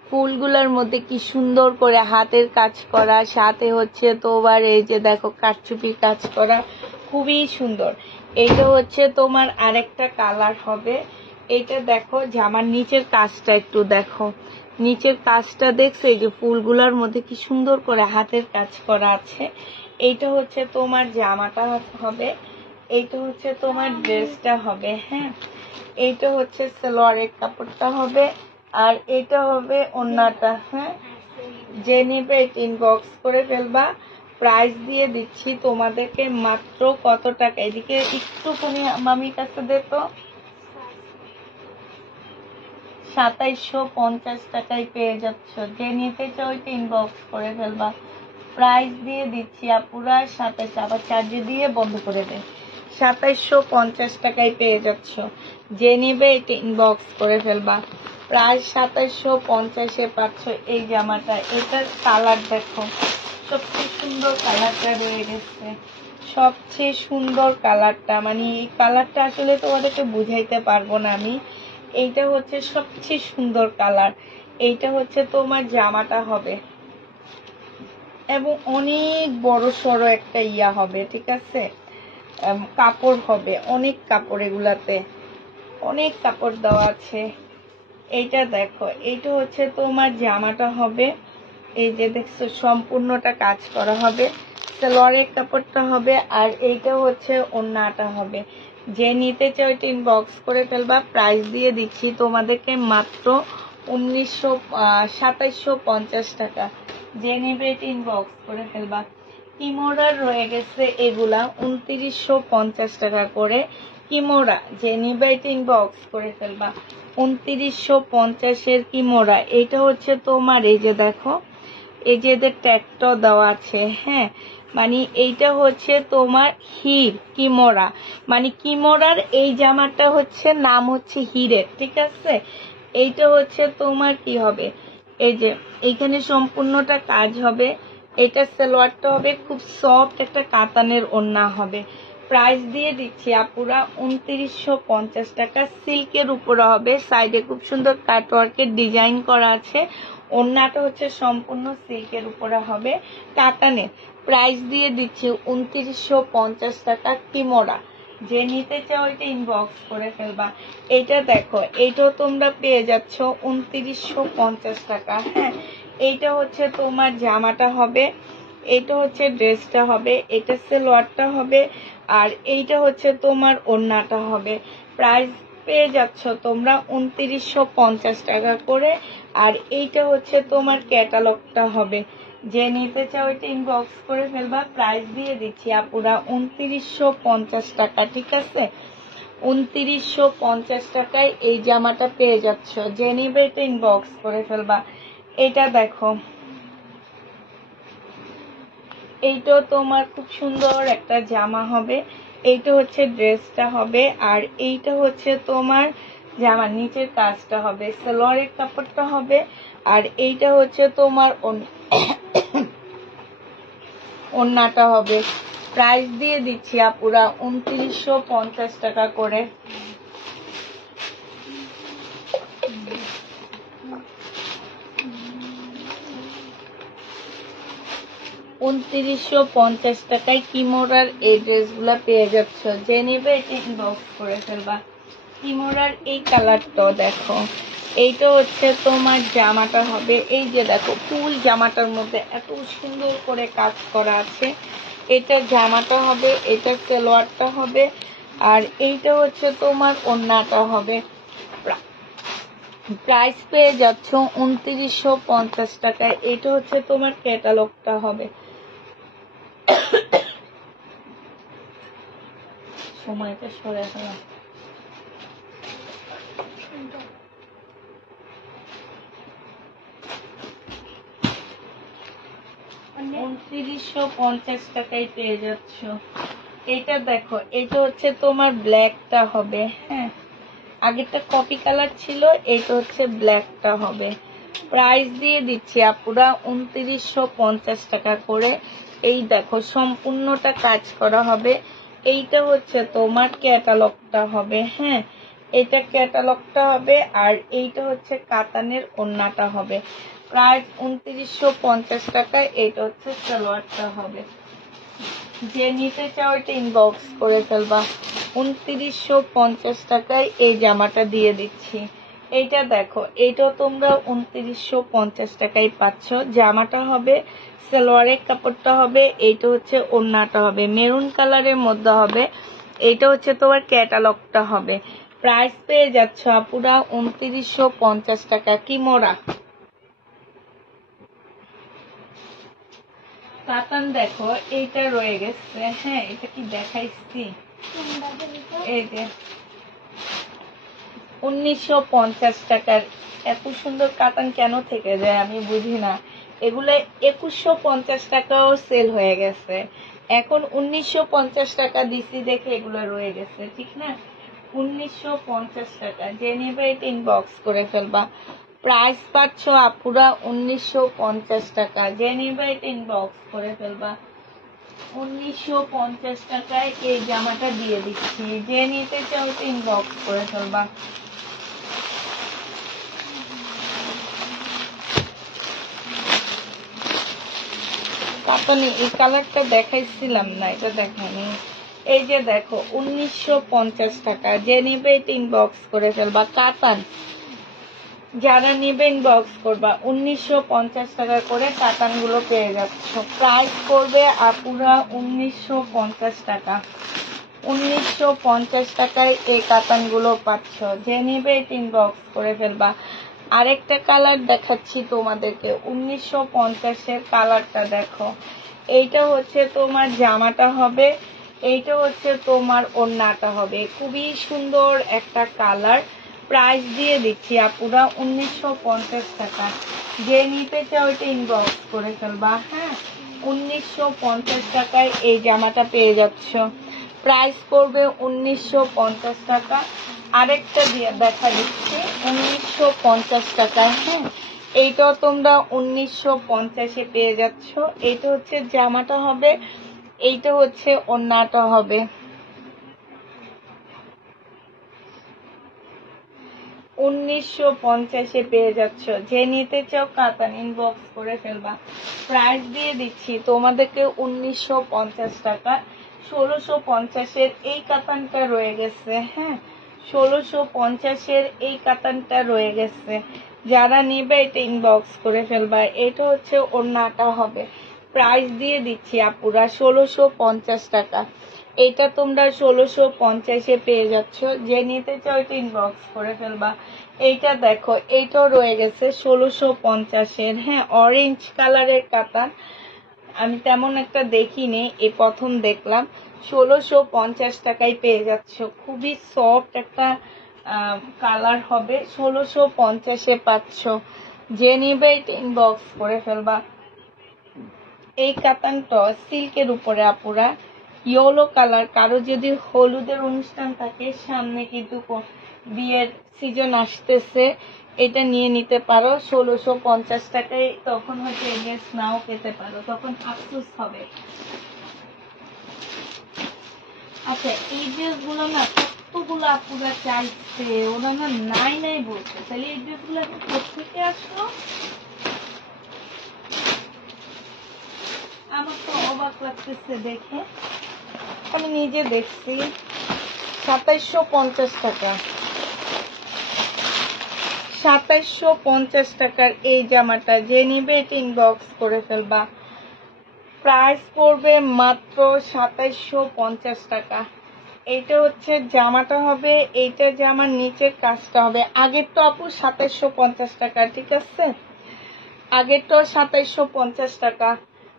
ফুলগুলোর মধ্যে কি সুন্দর করে হাতের কাজ করা, সাথে হচ্ছে তোমার এই যে দেখো কারচুপি কাজ করা, খুবই সুন্দর। এইটা হচ্ছে তোমার আরেকটা কালার হবে। এইটা দেখো জামার নিচের কাজটা একটু দেখো, নিচের কাজটা দেখছো, এই যে ফুলগুলোর মধ্যে কি সুন্দর করে হাতের কাজ করা আছে। এইটা হচ্ছে তোমার জামাটা হবে, এইটা হচ্ছে তোমার ড্রেসটা হবে। হ্যাঁ, এইটা হচ্ছে সালোয়ারের কাপড়টা হবে, আর এটা হবে ওড়নাটা। হ্যাঁ, যে নেবে ইনবক্স করে ফেলবা। প্রাইস দিয়ে দিচ্ছি তোমাদেরকে মাত্র কত টাকা, এদিকে একটুখানি মামির কাছে দেখো, 2750 টাকায় পেয়ে যাচ্ছ। যে নিতে চাও ইনবক্স করে ফেলবা। প্রাইস দিয়ে দিচ্ছি আপুরা 27, আবার চার্জ দিয়ে বন্ধ করে দেয়, 2750 টাকায় পেয়ে যাচ্ছ। যে নিবে এটা ইনবক্স করে ফেলবা। প্রাইস 2750-এ পাচ্ছ এই জামাটা। এটার কালার দেখো, সবচেয়ে সুন্দর কালারটা রয়ে গেছে, সবচেয়ে সুন্দর কালারটা, মানে এই কালারটা আসলে তোমাদেরকে বুঝাইতে পারবো না আমি। এইটা হচ্ছে সবচেয়ে সুন্দর কালার। এইটা হচ্ছে তোমার জামাটা হবে, এবং অনেক বড় সড়ো একটা ইয়া হবে, ঠিক আছে। কাপড় হবে অনেক কাপড়, এগুলাতে অনেক কাপড় দেওয়া আছে। এইটা দেখো, এইটা হচ্ছে তোমার জামাটা হবে, এই যে দেখছো সম্পূর্ণটা কাজ করা হবে, সালোয়ারের কাপড়টা হবে, আর এইটা হচ্ছে ওড়নাটা হবে। যে নিতে চাও এটা ইনবক্স করে ফেলবা। প্রাইস দিয়ে দিচ্ছি তোমাদেরকে মাত্র 2750 টাকা। যে নিবে এটা ইনবক্স করে ফেলবা। কিমোরার রয়ে গেছে এগুলা 2950 টাকা করে কিমোরা। যে নিবে এটা ইনবক্স করে ফেলবা। 2950-এর কিমোরা। এটা হচ্ছে তোমার এই যে দেখো, এই যে এদের ট্যাগটাও দেওয়া আছে। হ্যাঁ, মানে এইটা হচ্ছে তোমার হির কিমোরা, মানে কিমোরার এই জামাটা হচ্ছে নাম হচ্ছে হিরের, ঠিক আছে। এইটা হচ্ছে তোমার কি হবে, এই যে এইখানে সম্পূর্ণটা কাজ হবে। এটা সালোয়ারটা হবে খুব সফট একটা কাতানের ওড়না হবে। প্রাইস দিয়ে দিচ্ছি আপুরা 2950 টাকা। সিল্কের উপরে হবে, সাইডে খুব সুন্দর কাটওয়ার্কের ডিজাইন করা আছে। ওড়নাটা হচ্ছে সম্পূর্ণ সিল্কের উপরে হবে, কাতানের। প্রাইস দিয়ে দিচ্ছি 2950 টাকা কিমোরা। যে নিতে চাও এটা ইনবক্স করে ফেলবা। এটা দেখো, এইটাও তোমরা পেয়ে যাচ্ছ 2950 টাকা। হ্যাঁ, এইটা হচ্ছে তোমার জামাটা হবে, এটা হচ্ছে ড্রেসটা হবে, এটা সালোয়ারটা হবে, আর এইটা হচ্ছে তোমার ওড়নাটা হবে। প্রাইস পেয়ে যাচ্ছ তোমরা 2950 টাকা করে। আর এইটা হচ্ছে তোমার ক্যাটালগটা হবে। যে নিতে চাও এটা ইনবক্স করে ফেলবা। প্রাইস দিয়ে দিচ্ছি আপুরা 2950 টাকা, ঠিক আছে। 2950 টাকায় এই জামাটা পেয়ে যাচ্ছ। যে নিবে এটা ইনবক্স করে ফেলবা। এটা দেখো, এইটাও তোমার খুব সুন্দর একটা জামা হবে। এইটা হচ্ছে ড্রেসটা হবে, আর এইটা হচ্ছে তোমার জামার নিচের কাজটা হবে, সালোয়ারের কাপড়টা হবে, আর এইটা হচ্ছে তোমার ওড়নাটা হবে। প্রাইস দিয়ে দিচ্ছি আপুরা 2950 টাকা করে। 2950 টাকায় কিমোরার এই ড্রেসগুলা পেয়ে যাচ্ছ। যে নিবে এটা ইনবক্স করে ফেলবা। কিমোরার এই কালারটা দেখো, এইটা হচ্ছে তোমার জামাটা হবে। এই যে দেখো ফুল জামাটার মধ্যে এত সুন্দর করে কাজ করা আছে। এটা জামাটা হবে, এটা সালোয়ারটা হবে, আর এইটা হচ্ছে তোমার ওড়নাটা হবে। প্রাইস পেয়ে যাচ্ছ 2950 টাকায়। এটা হচ্ছে তোমার ক্যাটালগটা হবে। সময়টা সরে গেল। 2950 টাকায় পেয়ে যাচ্ছ। এটা দেখো, এটা হচ্ছে তোমার ব্ল্যাকটা হবে। হ্যাঁ, আগেরটা কপি কালার ছিল, এটা হচ্ছে ব্ল্যাকটা হবে। প্রাইস দিয়ে দিচ্ছি আপুরা 2950 টাকা করে। এই দেখো সম্পূর্ণটা কাজ করা হবে। এইটা হচ্ছে তোমার ক্যাটালগটা হবে। হ্যাঁ, এটা ক্যাটালগটা হবে, আর এইটা হচ্ছে কাতানের ওড়নাটা হবে। প্রাইস 2950 টাকা। এইটা হচ্ছে সালোয়ারটা হবে। যে নিতে চাও এটা ইনবক্স করে ফেলবা। 2950 টাকায় এই জামাটা দিয়ে দিচ্ছি। এইটা দেখো, এইটা তোমরা 2950 টাকায় পাচ্ছ। জামাটা হবে, সালোয়ারের কাপড়টা হবে, এইটা হচ্ছে ওড়নাটা হবে, মেরুন কালারের মধ্যে হবে। এইটা হচ্ছে তোমার ক্যাটালগটা হবে। প্রাইস পেয়ে যাচ্ছ আপুরা 2950 টাকা। কি মোড়া কাতান দেখো, এইটা রয়ে গেছে। হ্যাঁ, এটা কি দেখাইছি? এই যে 1950 টাকার এত সুন্দর কাতান কেন থেকে যায় আমি বুঝি না। এগুলো 2150 টাকাও সেল হয়ে গেছে। এখন 1950 টাকা দিছি দেখে এগুলো রয়ে গেছে, ঠিক না? 1950 টাকা। যে নেবে এটা ইনবক্স করে ফেলবা। প্রাইস পাচ্ছ আপুরা 1950 টাকা। যে নেবে এটা ইনবক্স করে ফেলবা। 1950 টাকায় এই জামাটা দিয়ে দিচ্ছি। যে নিতে চাও এটা ইনবক্স করে ফেলবা। কাতানি এই কালারটা দেখাইছিলাম না, এটা দেখানি। এই যে দেখো 1950 টাকা। যে নিবে এটা ইনবক্স করে ফেলবা। কাতান যারা নিবে ইনবক্স করবা। 1950 টাকা করে কাতান গুলো পেয়ে যাচ্ছ। প্রাইস করবে আপুরা 1950 টাকা। 1950 টাকায় এই কাতান গুলো পাচ্ছ। যে নিবে এটা ইনবক্স করে ফেলবা। আরেকটা কালার দেখাচ্ছি তোমাদেরকে। 1950-এর কালারটা দেখো। এইটা হচ্ছে তোমার জামাটা হবে, এইটা হচ্ছে তোমার ওড়নাটা হবে। খুবই সুন্দর একটা কালার। প্রাইস দিয়ে দিচ্ছি আপুরা 1950 টাকা। যে নিতে চাও এটা ইনবক্স করে ফেলবা। হ্যাঁ, 1950 টাকায় এই জামাটা পেয়ে যাচ্ছ। প্রাইস করবে 1950 টাকা। আরেকটা দিয়ে দেখা দিচ্ছি 1950 টাকায়। হ্যাঁ, এইটাও তোমরা 1950-এ পেয়ে যাচ্ছ। এইটা হচ্ছে জামাটা হবে, এইটা হচ্ছে ওড়নাটা হবে। 1950-এ পেয়ে যাচ্ছ। যে নিতে চাও কাতান ইনবক্স করে ফেলবা। প্রাইস দিয়ে দিচ্ছি তোমাদেরকে 1950 টাকা। 1650-এর এই কাতানটা রয়ে গেছে। হ্যাঁ, 1650-এর এই কাতানটা রয়ে গেছে। যারা নিবে এটা ইনবক্স করে ফেলবা। এটা হচ্ছে ওড়নাটা হবে। প্রাইস দিয়ে দিচ্ছি আপুরা 1650 টাকা। এটা তোমরা 1650-এ পেয়ে যাচ্ছ। যে নিতে চাও এটা ইনবক্স করে ফেলবা। এইটা দেখো, এইটাও রয়ে গেছে 1650-এর। হ্যাঁ, অরেঞ্জ কালারের কাতান আমি তেমন একটা দেখিনি, এই প্রথম দেখলাম। 1650 টাকায় পেয়ে যাচ্ছ। খুবই সফট একটা কালার হবে। 1650-এ পাচ্ছ। যে নিবে এটা ইনবক্স করে ফেলবা। এই কাতানটা সিল্কের উপরে আপুরা, ইয়েলো কালার। কারো যদি হলুদের অনুষ্ঠান থাকে, সামনে কিন্তু বিয়ের সিজন আসতেছে, এটা নিয়ে নিতে পারো 1650 টাকায়। তখন হয়তো এগেন্স নাও পেতে পারো, তখন আফসোস হবে। আচ্ছা, এই ড্রেসগুলো না কতগুলো আপুরা চাইছে, ওরা না নাই নাই বলছে। তাহলে এই ড্রেসগুলো এখন কোথেকে আসলো? আমার তো অবাক লাগতেছে দেখে। আমি নিজে দেখছি 2750 টাকা। 2750 টাকার এই জামাটা। যে নিবে এটা ইনবক্স করে ফেলবা। প্রাইস পড়বে মাত্র 2750 টাকা। এইটা হচ্ছে জামাটা হবে, এইটা জামার নিচের কাজটা হবে। আগের তো আপু 2750 টাকা, ঠিক আছে? আগের তো 2750 টাকা।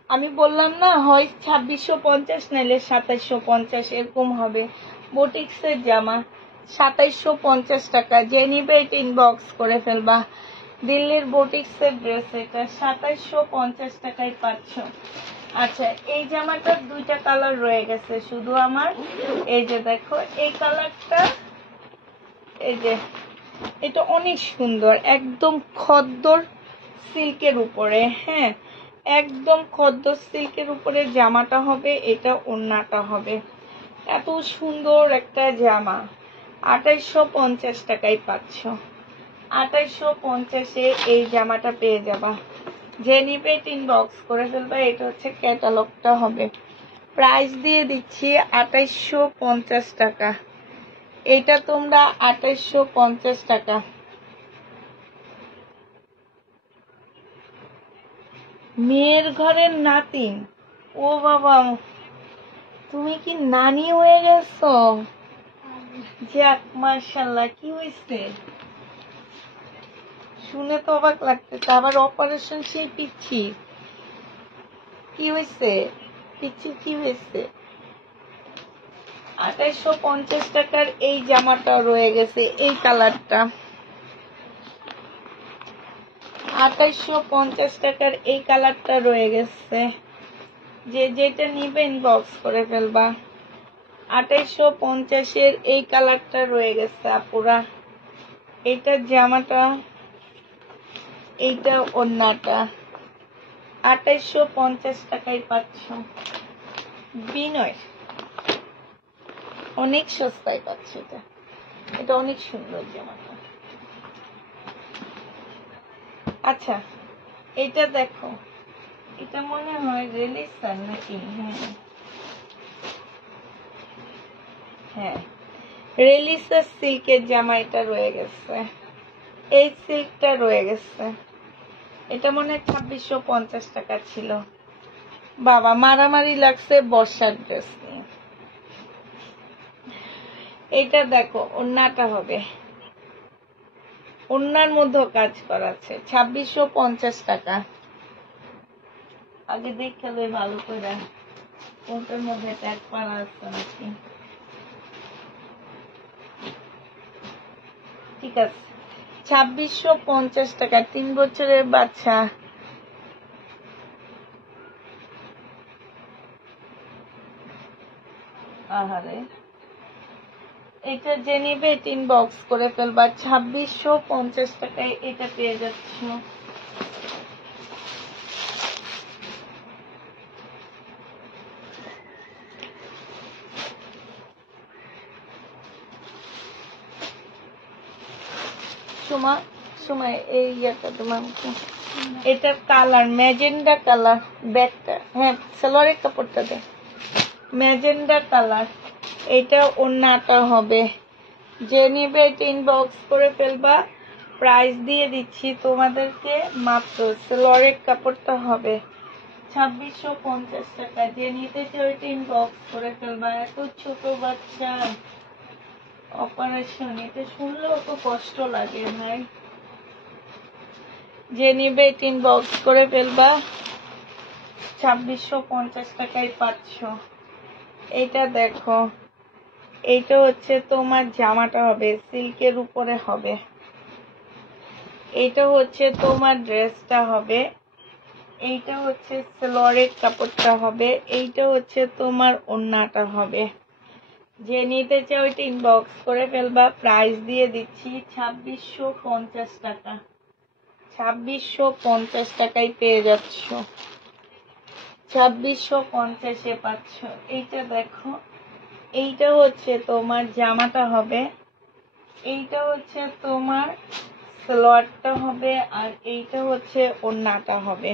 আমি বললাম না, হয় 2650 নাইলে 2750 এরকম হবে। বুটিক্সের জামা 2750 টাকা। যে নিবে এটা ইনবক্স করে ফেলবা। দিল্লির বুটিক্সের ড্রেস, এটা 2750 টাকায় পাচ্ছ। আচ্ছা, এই জামাটার দুইটা কালার রয়ে গেছে শুধু আমার। এই যে দেখো এই কালারটা, এই যে এটা অনেক সুন্দর, একদম খদ্দর সিল্কের উপরে। হ্যাঁ, একদম খদ্দর সিল্কের উপরে জামাটা হবে, এটা ওড়নাটা হবে। এত সুন্দর একটা জামা 2850 টাকায় পাচ্ছ। 2850-এ এই জামাটা পেয়ে যাবা। যে নিবে ইনবক্স করে ফেলবা। এটা হচ্ছে ক্যাটালগটা হবে। প্রাইস দিয়ে দিচ্ছি 2850 টাকা। এটা তোমরা 2850 টাকা। মেয়ের ঘরের নাতিন, ও বাবা, তুমি কি নানি হয়ে গেছো? যাক, মাশাআল্লাহ। কি হয়েছে শুনে তো অবাক লাগতেছে। আবার অপারেশন সেই পিচ্ছি, কি হয়েছে পিচ্ছি, কি হয়েছে? 2850 টাকার এই জামাটা রয়ে গেছে, এই কালারটা। 2850 টাকার এই কালারটা রয়ে গেছে। যে যেটা নিবে ইনবক্স করে ফেলবা। 2850-এর এই কালারটা রয়ে গেছে আপুরা। এইটা জামাটা, এইটা ওড়নাটা। 2850 টাকায় পাচ্ছ। বিনয়, অনেক সস্তায় পাচ্ছ। এটা এটা অনেক সুন্দর জামাটা। আচ্ছা, এটা দেখো, এটা মনে হয় রেলিসার নাকি? হ্যাঁ, রেলিসার সিল্কের জামা এটা রয়ে গেছে। এই সিল্কটা রয়ে গেছে। এটা মনে হয় 2650 টাকা ছিল। বাবা, মারামারি লাগছে বর্ষার ড্রেস নিয়ে। এটা দেখো, ওড়নাটা হবে, ওড়নার মধ্যে কাজ করা আছে। 2650 টাকা। আগে দেখে লই ভালো করে কোনটার মধ্যে ট্যাগ করা আছে নাকি। ঠিক আছে, 2650 টাকা। 3 বছরের বাচ্চা। আহারে, এটা যে নিবে ইনবক্স করে ফেলবা। 2650 টাকায় এটা পেয়ে যাচ্ছ। সময় এই ইয়েটা তোমার, এটার কালার ম্যাজেন্ডা কালার। ব্যাগটা, হ্যাঁ, সালোয়ারের কাপড়টা দে, ম্যাজেন্ডা কালার। এটা ওড়নাটা হবে। যে নিবে এটা ইনবক্স করে ফেলবা। প্রাইস দিয়ে দিচ্ছি তোমাদেরকে মাত্র, সালোয়ারের কাপড়টা হবে 2650 টাকা। যে নিতে চাও এটা ইনবক্স করে ফেলবা। এত ছোট বাচ্চা, অপারেশন, এটা শুনলেও তো কষ্ট লাগে ভাই। যে নিবে এটা ইনবক্স করে ফেলবা। 2650 টাকায় পাচ্ছ। এটা দেখো, এইটা হচ্ছে তোমার জামাটা হবে, সিল্কের উপরে হবে। এইটা হচ্ছে তোমার ড্রেসটা হবে। এইটা হচ্ছে সালোয়ারের কাপড়টা হবে। এইটা হচ্ছে তোমার ওড়নাটা হবে। যে নিতে চাও এটা ইনবক্স করে ফেলবা। প্রাইস দিয়ে দিচ্ছি 2650 টাকা। 2650 টাকায় পেয়ে যাচ্ছ। 2650-এ পাচ্ছ। এইটা দেখো, এইটা হচ্ছে তোমার জামাটা হবে, এইটা হচ্ছে তোমার সালোয়ারটা হবে, আর এইটা হচ্ছে ওড়নাটা হবে।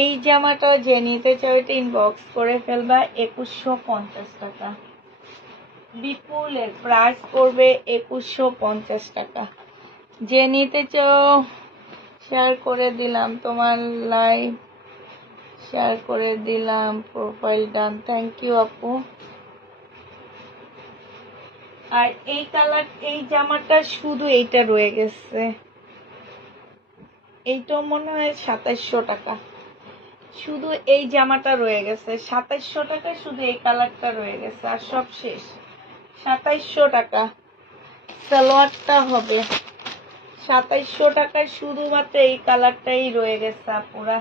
এই জামাটা যে নিতে চাও এটা ইনবক্স করে ফেলবা। 2150 টাকা। বিপুলের প্রাইস পড়বে 2150 টাকা। যে নিতে চাও শেয়ার করে দিলাম, তোমার লাইভ শেয়ার করে দিলাম, প্রোফাইল ডান। থ্যাংক ইউ আপু। আর এই কালার, এই জামাটা শুধু এইটা রয়ে গেছে। এইটাও মনে হয় 2700 টাকা। শুধু এই জামাটা রয়ে গেছে 2700 টাকা। শুধু এই কালারটা রয়ে গেছে, আর সব শেষ। 2700 টাকা। সালোয়ারটা হবে 2700 টাকায় শুধুমাত্র এই কালারটাই রয়ে গেছে আপুরা।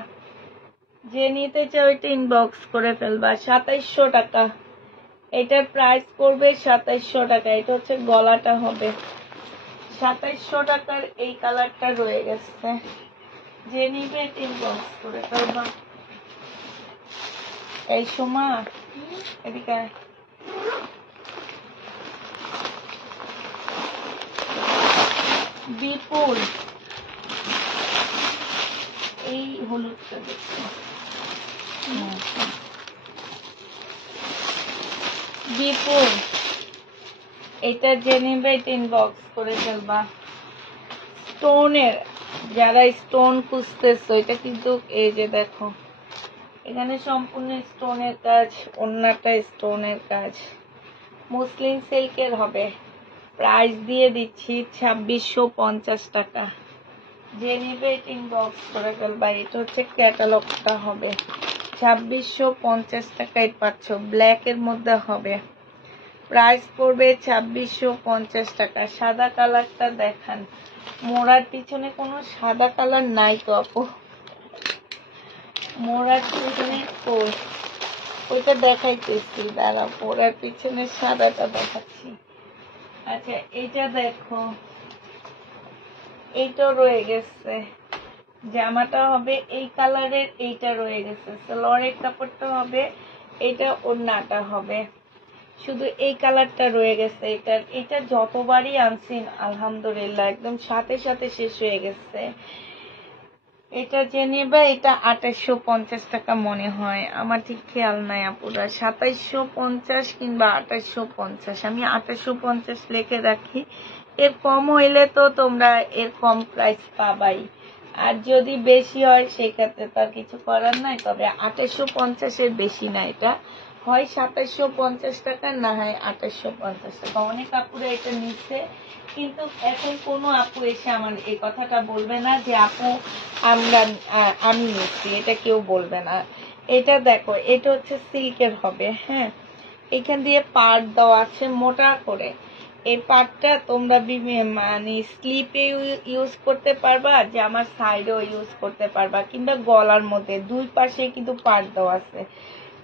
যে নিতে চাও এটা ইনবক্স করে ফেলবা। 2700 টাকা, এটার প্রাইস পড়বে 2700 টাকা। এটা হচ্ছে গলাটা হবে। 2700 টাকার এই কালারটা রয়ে গেছে। যে নিবে এটা ইনবক্স করে ফেলবা। এই সোমা এদিকে আয়। বিপুল এই হলুদটা দেখো। বিপুল এটা যে নিবে এটা ইনবক্স করে ফেলবা। স্টোনের যারা স্টোন খুঁজতেছো, এটা কিন্তু এই যে দেখো এখানে সম্পূর্ণ স্টোনের কাজ, ওন্নাটা স্টোনের কাজ, মুসলিম সিল্কের হবে। প্রাইস দিয়ে দিচ্ছি 2650 টাকা। যে নিবে এটা ইনবক্স করে ফেলবা। এটা হচ্ছে ক্যাটালগটা হবে। 2650 টাকায় পাচ্ছ, ব্ল্যাক এর মধ্যে হবে। প্রাইস পড়বে 2650 টাকা। সাদা কালারটা দেখান। মোড়ার পিছনে কোনো সাদা কালার নাই তো আপু? মোড়ার পিছনে ওইটা দেখাইতেছি, দাঁড়া মোড়ার পিছনে সাদাটা দেখাচ্ছি। আচ্ছা এইটা দেখো, এইটা রয়ে গেছে। জামাটা হবে এই কালারের, এইটা রয়ে গেছে। সালোয়ারের কাপড়টা হবে এটা, ওড়নাটা হবে। শুধু এই কালারটা রয়ে গেছে। এটা যতবারই আনছি আলহামদুলিল্লাহ একদম সাথে সাথে শেষ হয়ে গেছে। এটা যে নেবে এটা 2850 টাকা মনে হয়, আমার ঠিক খেয়াল নাই আপুরা। 2750 কিংবা 2850, আমি 2850 লিখে রাখি। এর কম হইলে তো তোমরা এর কম প্রাইস পাবাই, আর যদি বেশি হয় সেক্ষেত্রে তার কিছু করার নাই। তবে 2850 এর বেশি না, এটা হয় 2750 টাকা, না হয় 2850 টাকা। অনেক আপুরা এটা নিচ্ছে, কিন্তু এখন কোনো আপু এসে আমার এই কথাটা বলবে না যে আপু আমি নিচ্ছি, এটা কেউ বলবে না। এটা দেখো, এটা হচ্ছে সিল্কের হবে। হ্যাঁ, এখান দিয়ে পাট দেওয়া আছে মোটা করে। এই পাটটা তোমরা মানে স্লিপে ইউজ করতে পারবা, যে আমার সাইডেও ইউজ করতে পারবা, কিংবা গলার মধ্যে দুই পাশে কিন্তু পাট দেওয়া আছে।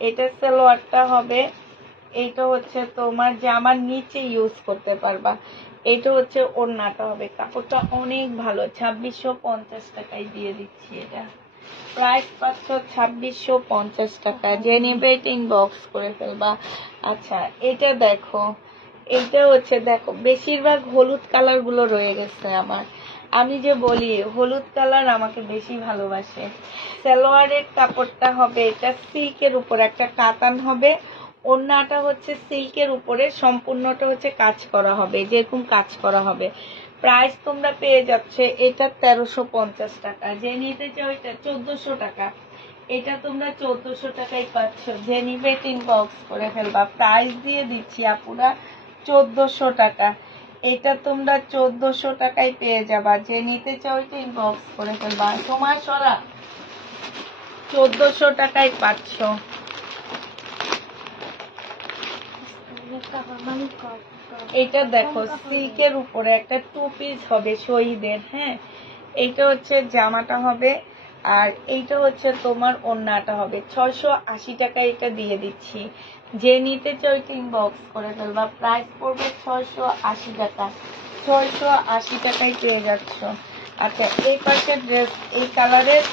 এটা সালোয়ারটা হবে। এইটা হচ্ছে তোমার জামার নিচে ইউজ করতে পারবা। এটা হচ্ছে ওড়নাটা হবে। কাপড়টা অনেক ভালো। 2650 টাকায় দিয়ে দিচ্ছি। এটা প্রাইস পাচ্ছ 2650 টাকা। যে নেবে এটা ইনবক্স করে ফেলবা। আচ্ছা এটা দেখো, এইটা হচ্ছে দেখো বেশিরভাগ হলুদ কালার গুলো রয়ে গেছে আমার। আমি যে বলি হলুদ কালার আমাকে বেশি ভালোবাসে। সালোয়ারের কাপড়টা হবে এটা সিল্কের উপর, একটা কাতান হবে। ওড়নাটা হচ্ছে সিল্কের উপরে, সম্পূর্ণটা হচ্ছে কাজ করা হবে, যেরকম কাজ করা হবে। প্রাইস তোমরা পেয়ে যাচ্ছে এটা 1350 টাকা। যে নিতে চাও এটা 1400 টাকা। এটা তোমরা 1400 টাকায় পাচ্ছ। যে নিবে ইনবক্স করে ফেলবা। প্রাইস দিয়ে দিচ্ছি আপুরা 1400 টাকা। এটা তোমরা 1400 টাকায় পেয়ে যাবা। যে নিতে চাও এটা ইনবক্স করে ফেলবা। তোমার সরা 1400 টাকায় পাচ্ছ। এটা দেখো সিল্কের উপরে একটা টু পিস হবে শহীদের। হ্যাঁ, এইটা হচ্ছে জামাটা হবে, আর এইটা হচ্ছে তোমার ওড়নাটা হবে। 680 টাকা এটা দিয়ে দিচ্ছি। যে নিতে চাও ইনবক্স করে ফেলবা। প্রাইস পড়বে 680 টাকা। 680 টাকায় পেয়ে যাচ্ছ। আচ্ছা এই পাশের ড্রেস, এই কালারের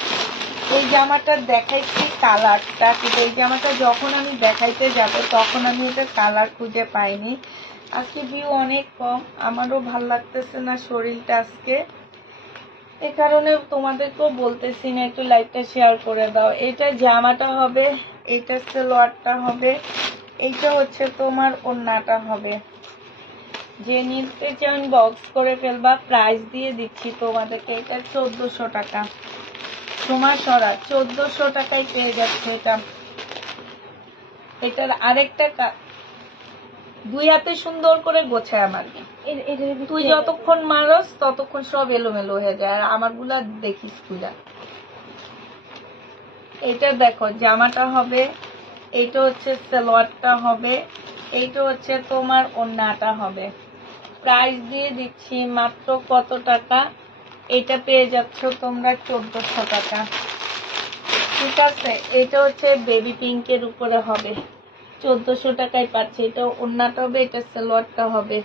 এই জামাটা দেখাইছি কালারটা, কিন্তু এই জামাটা যখন আমি দেখাইতে যাব তখন আমি এটা কালার খুঁজে পাইনি। আজকে ভিউ অনেক কম, আমারও ভাল লাগতেছে না শরীরটা আজকে, এ কারণে তোমাদেরকেও বলতেছি না একটু লাইভটা শেয়ার করে দাও। এটা জামাটা হবে, এটা সালোয়ারটা হবে, এইটা হচ্ছে তোমার ওড়নাটা হবে। যে নিতে চাও বক্স করে ফেলবা। প্রাইস দিয়ে দিচ্ছি তোমাদেরকে এটা 1400 টাকা। তোমার সরা 1400 টাকায় পেয়ে যাচ্ছে এটা। এটার আরেকটা দুই হাতে সুন্দর করে গোছায় আমার। তুই যতক্ষণ মারস ততক্ষণ সব এলোমেলো হয়ে যায়, আর আমার গুলা দেখিস তুইরা। এটা দেখো জামাটা হবে, এইটা হচ্ছে সালোয়ারটা হবে, এইটা হচ্ছে তোমার ওড়নাটা হবে। প্রাইস দিয়ে দিচ্ছি মাত্র কত টাকা? এটা পেয়ে যাচ্ছ তোমরা 1400 টাকা। ঠিক আছে, এটা হচ্ছে বেবি পিঙ্কের উপরে হবে, 1400 টাকায় পাচ্ছি। এটা ওড়নাটা হবে, এটা সালোয়ারটা হবে,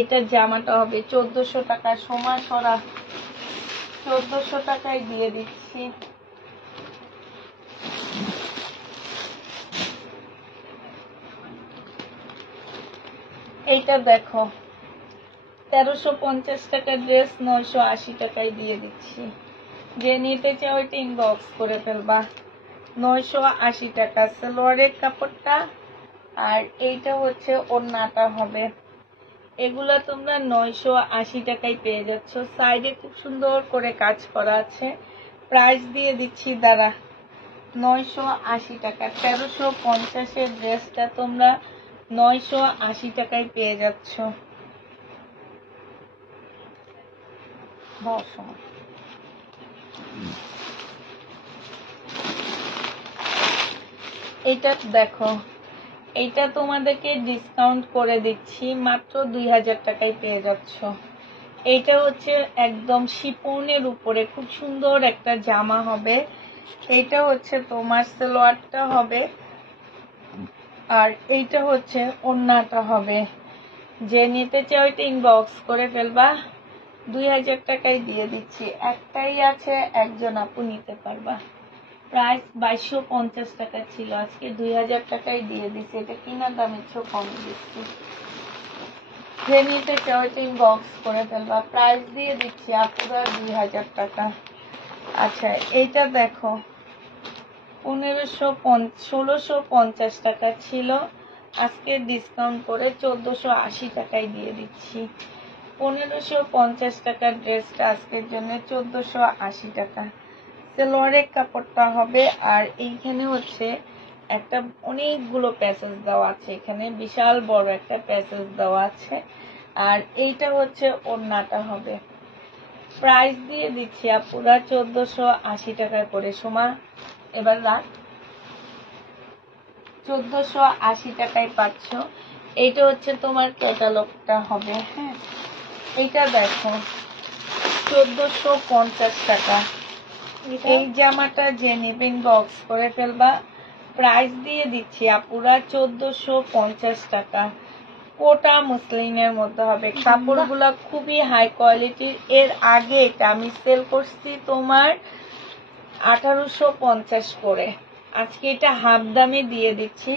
এটা জামাটা হবে 1400 টাকা। সময় সরা 1400 টাকায় দিয়ে দিচ্ছি। এইটা দেখো 1350 টাকার ড্রেস 980 টাকায় দিয়ে দিচ্ছি। যে নিতে চাও এটা ইনবক্স করে ফেলবা। 980 টাকা সালোয়ারের কাপড়টা, আর এইটা হচ্ছে ওড়নাটা হবে। এগুলা তোমরা 980 টাকায় পেয়ে যাচ্ছ। সাইডে খুব সুন্দর করে কাজ করা আছে। প্রাইস দিয়ে দিচ্ছি দাঁড়া 980 টাকা। 1350 ড্রেসটা তোমরা 980 টাকায় পেয়ে যাচ্ছ। এটা দেখো, এটা তোমাদেরকে ডিসকাউন্ট করে দিচ্ছি, মাত্র 2000 টাকায় পেয়ে যাচ্ছ। এইটা হচ্ছে একদম শিফনের উপরে খুব সুন্দর একটা জামা হবে। এইটা হচ্ছে তোমার সালোয়ারটা হবে, আর এইটা হচ্ছে ওড়নাটা হবে। যে নিতে চাও এটা ইনবক্স করে ফেলবা। 2000 টাকায় দিয়ে দিচ্ছি। একটাই আছে, একজন আপু নিতে পারবা। প্রাইস 2250 টাকা ছিল, আজকে 2000 টাকায় দিয়ে দিচ্ছি। এটা কিনা দামের চেয়েও কম দিচ্ছি। যে নিতে চাও এটা ইনবক্স করে ফেলবা। প্রাইস দিয়ে দিচ্ছি আপুরা 2000 টাকা। আচ্ছা, এইটা দেখো 1650 টাকা ছিল, আজকে ডিসকাউন্ট করে 1480 টাকায় দিয়ে দিচ্ছি। 1550 টাকার ড্রেসটা আজকের জন্য 1480 টাকা। সালোয়ারের কাপড়টা হবে, আর এইখানে হচ্ছে একটা অনেকগুলো প্যাসেজ দেওয়া আছে, এখানে বিশাল বড় একটা প্যাসেজ দেওয়া আছে, আর এইটা হচ্ছে ওড়নাটা হবে। প্রাইস দিয়ে দিচ্ছি আপুরা 1480 টাকা করে। সময় এবার রাখ, 1480 টাকায় পাচ্ছ। এইটা হচ্ছে তোমার ক্যাটালগটা হবে। হ্যাঁ, এইটা দেখো 1450 টাকা। এই জামাটা যে নেবেন বক্স করে ফেলবা। প্রাইস দিয়ে দিচ্ছি আপুরা 1450 টাকা। কোটা মুসলিনের মধ্যে হবে, কাপড়গুলা খুবই হাই কোয়ালিটির। এর আগে এটা আমি সেল করছি তোমার 1850 করে, আজকে এটা হাফ দামে দিয়ে দিচ্ছি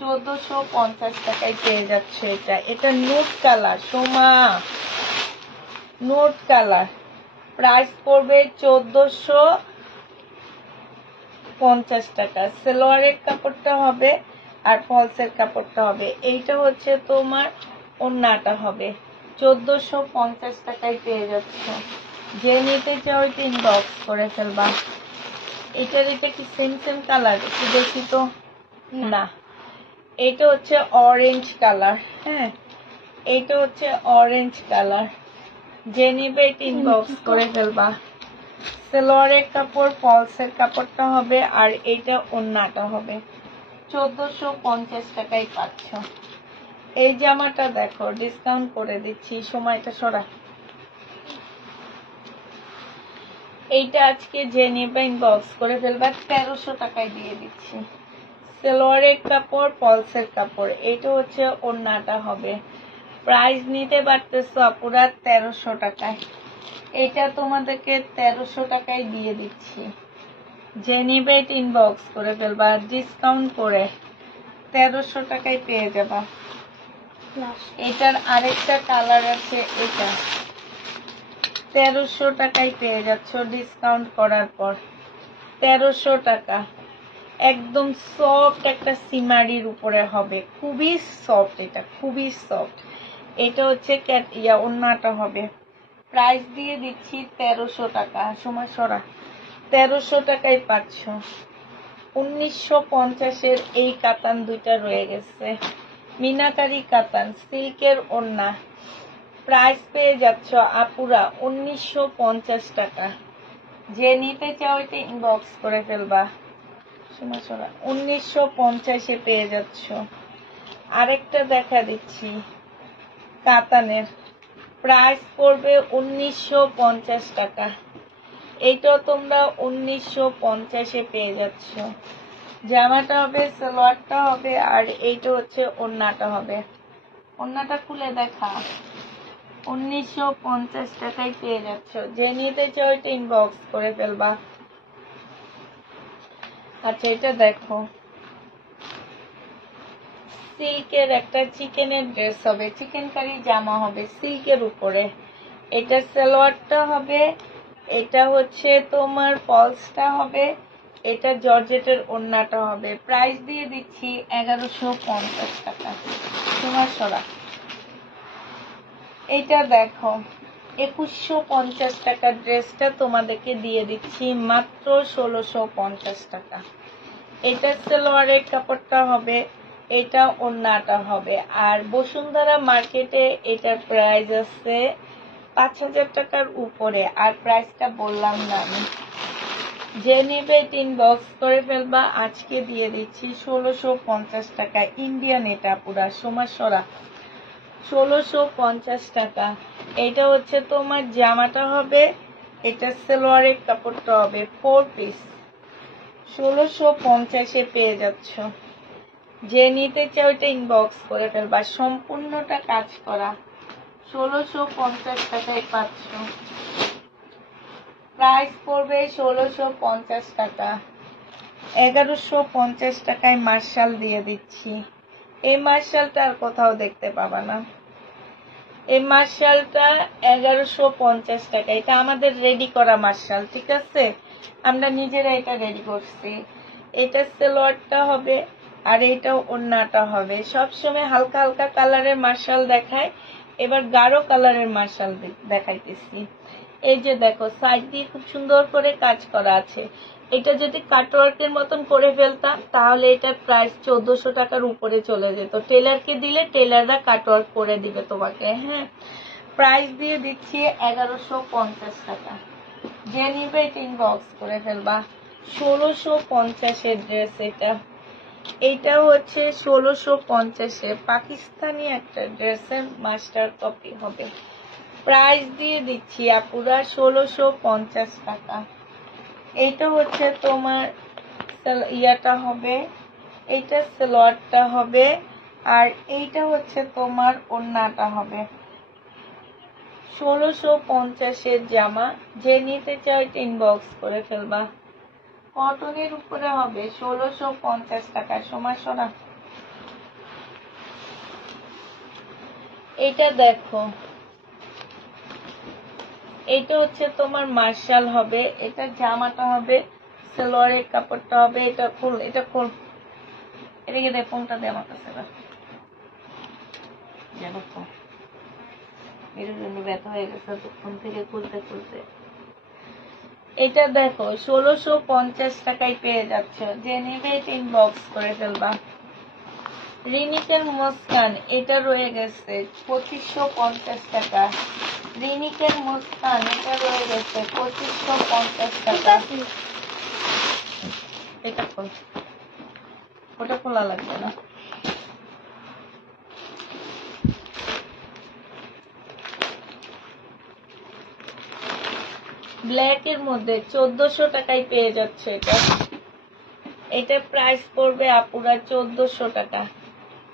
1450 টাকায় পেয়ে যাচ্ছে। এটা note colour, Soma note colour. Price পড়বে 1450 টাকা। সালোয়ারের কাপড়টা হবে, আর ফলসের কাপড়টা হবে। এইটা হচ্ছে তোমার ওড়নাটা হবে। 1450 টাকায় পেয়ে যাচ্ছে। যে নিতে চাও এটা ইনবক্স করে ফেলবা। এটা কি সেম সেম কালার? একটু দেখি তো। না, এটা হচ্ছে অরেঞ্জ কালার। হ্যাঁ, এটা হচ্ছে অরেঞ্জ কালার। যে নিবে এটা ইনবক্স করে ফেলবা। সালোয়ারের কাপড়, ফলসের কাপড়টা হবে, আর এইটা ওড়নাটা হবে। 1450 টাকায় পাচ্ছ। এই জামাটা দেখো ডিসকাউন্ট করে দিচ্ছি, সময়টা সরা। এইটা আজকে যে নেবে ইনবক্স করে ফেলবা, 1300 টাকায় দিয়ে দিচ্ছি। সালোয়ারের কাপড়, ফলসের কাপড়, এইটা হচ্ছে ওড়নাটা হবে। প্রাইস নিতে পারতেছো আপুরা 1300 টাকায়। এটা তোমাদেরকে 1300 টাকায় দিয়ে দিচ্ছি। যে নিবে এটা ইনবক্স করে ফেলবা, ডিসকাউন্ট করে 1300 টাকায় পেয়ে যাবা। এটার আরেকটা কালার আছে, এটা 1300 টাকায় পেয়ে যাচ্ছ ডিসকাউন্ট করার পর। 1300 টাকা। একদম সফট একটা সিমারির উপরে হবে, খুবই সফট, এটা খুবই সফট। এটা হচ্ছে ওড়নাটা হবে। প্রাইস দিয়ে দিচ্ছি 1300 টাকা। সময় সরা। 1300 টাকায় পাচ্ছ। 1950 এই কাতান দুইটা রয়ে গেছে, মিনাকারি কাতান, সিল্কের ওড়না। প্রাইস পেয়ে যাচ্ছ আপুরা 1950 টাকা। যে নিতে চাও এটা ইনবক্স করে ফেলবা। 1950 পেয়ে যাচ্ছ। আরেকটা দেখা দিচ্ছি কাতানের, প্রাইস পড়বে 1950 টাকা। এইটা তোমরা 1950-এ পেয়ে যাচ্ছ। জামাটা হবে, সালোয়ারটা হবে, আর এইটা হচ্ছে ওড়নাটা হবে। ওড়নাটা খুলে দেখা। 1950 টাকায় পেয়ে যাচ্ছ। যে নিতে চাও এটা ইনবক্স করে ফেলবা। আচ্ছা, এটা দেখো, সিল্কের একটা চিকেনের ড্রেস হবে, চিকেন কারি জামা হবে সিল্কের উপরে। এটা সালোয়ারটা হবে, এটা হচ্ছে তোমার ফলসটা হবে, এটা জর্জেটের ওড়নাটা হবে। প্রাইস দিয়ে দিচ্ছি 1150 টাকা। তোমার সরা। এটা দেখো, 2150 টাকার ড্রেসটা তোমাদেরকে দিয়ে দিচ্ছি মাত্র 1650 টাকা। এটা সালোয়ারের কাপড়টা হবে, এটা ওড়নাটা হবে। আর বসুন্ধরা মার্কেটে এটার প্রাইস আছে 5000 টাকার উপরে। আর প্রাইসটা বললাম না আমি। যে নিবে ইনবক্স করে ফেলবা। আজকে দিয়ে দিচ্ছি 1650 টাকা। ইন্ডিয়ান, এটা পুরা সমাসরা 1650 টাকা। এটা হচ্ছে তোমার জামাটা হবে, এটা সালোয়ারের কাপড়টা হবে 4 পিস। 1650-এ পেয়ে যাচ্ছ। যে নিতে চাও এটা ইনবক্স করে ফেলবা। সম্পূর্ণটা কাজ করা, 1650 টাকায় পাচ্ছ। প্রাইস পড়বে 1650 টাকা। 1150 টাকায় মার্শাল দিয়ে দিচ্ছি। এই মার্শালটা আর কোথাও দেখতে পাবা না। এই মার্শালটা 1150 টাকা। এটা আমাদের রেডি করা মার্শাল, ঠিক আছে? আমরা নিজেরা এটা রেডি করছি। এটা সালোয়ারটা হবে, আর এইটাও ওড়নাটা হবে। সবসময় হালকা হালকা কালারের মার্শাল দেখায়, এবার গাঢ় কালারের মার্শাল দেখাইতেছি। এই যে দেখো, সাইড দিয়ে খুব সুন্দর করে কাজ করা আছে। এটা যদি কাটওয়ার্কের মতন করে ফেলতাম তাহলে এটার প্রাইস 1400 টাকার উপরে চলে যেত। টেলারকে দিলে টেলাররা কাটওয়ার্ক করে দিবে তোমাকে। হ্যাঁ, প্রাইস দিয়ে দিচ্ছি 1150 টাকা। যে নিবে এটা ইনবক্স করে ফেলবা। 1650-এর ড্রেস এটা। এইটা হচ্ছে 1650-এ পাকিস্তানি একটা ড্রেসের মাস্টার কপি হবে। প্রাইস দিয়ে দিচ্ছি আপুরা 1650 টাকা। এইটা হচ্ছে তোমার ইয়াটা হবে, এইটা সালোয়ারটা হবে, আর এইটা হচ্ছে তোমার ওড়নাটা হবে। 1650-এর জামা। যে নিতে চাও এটা ইনবক্স করে ফেলবা। কটনের উপরে হবে 1650 টাকা। সময় শোনা। এটা দেখো, এটা হচ্ছে তোমার মার্শাল হবে, এটা জামাটা হবে, সালোয়ারের কাপড়টা হবে। এটা ফুল, এটা ফুল, এটাকে দে, ফোনটা দে আমার কাছে। জানো তো এর জন্য ব্যথা হয়ে গেছে তখন থেকে খুলতে খুলতে। এটা দেখো 1650 টাকায় পেয়ে যাচ্ছ। যে নেবে এটা ইনবক্স করে ফেলবা। রিনিকের মুস্কান, এটা রয়ে গেছে 2550 টাকা। রিনিকের মুস্কান, এটা রয়ে গেছে 2550 টাকা। এটা খোল, ওটা খোলা লাগবে না। ব্ল্যাক এর মধ্যে 1400 টাকায় পেয়ে যাচ্ছে এটা। এটা প্রাইস পড়বে আপুরা 1400 টাকা।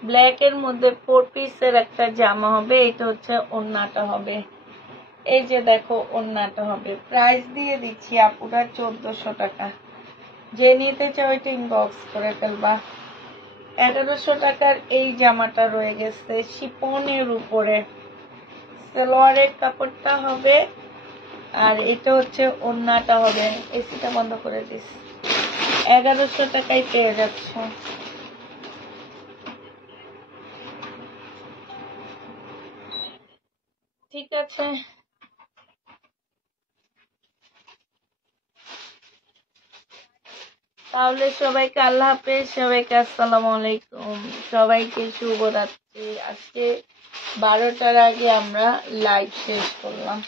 ব্ল্যাক এর মধ্যে 4 পিসের একটা জামা হবে। এটা হচ্ছে ওড়নাটা হবে। এই যে দেখো, ওড়নাটা হবে। প্রাইস দিয়ে দিচ্ছি আপুরা 1400 টাকা। যে নিতে চাও এটা ইনবক্স করে ফেলবা। 1100 টাকার এই জামাটা রয়ে গেছে শিপনের উপরে। সালোয়ারের কাপড়টা হবে, আর এটা হচ্ছে ওড়নাটা হবে। এসিটা বন্ধ করে দিস। 1100 টাকায় পেয়ে যাচ্ছ। ঠিক আছে, তাহলে সবাইকে আল্লাহ হাফেজ, সবাইকে আসসালামু আলাইকুম, সবাইকে শুভরাত্রি। আজকে 12টার আগে আমরা লাইভ শেষ করলাম।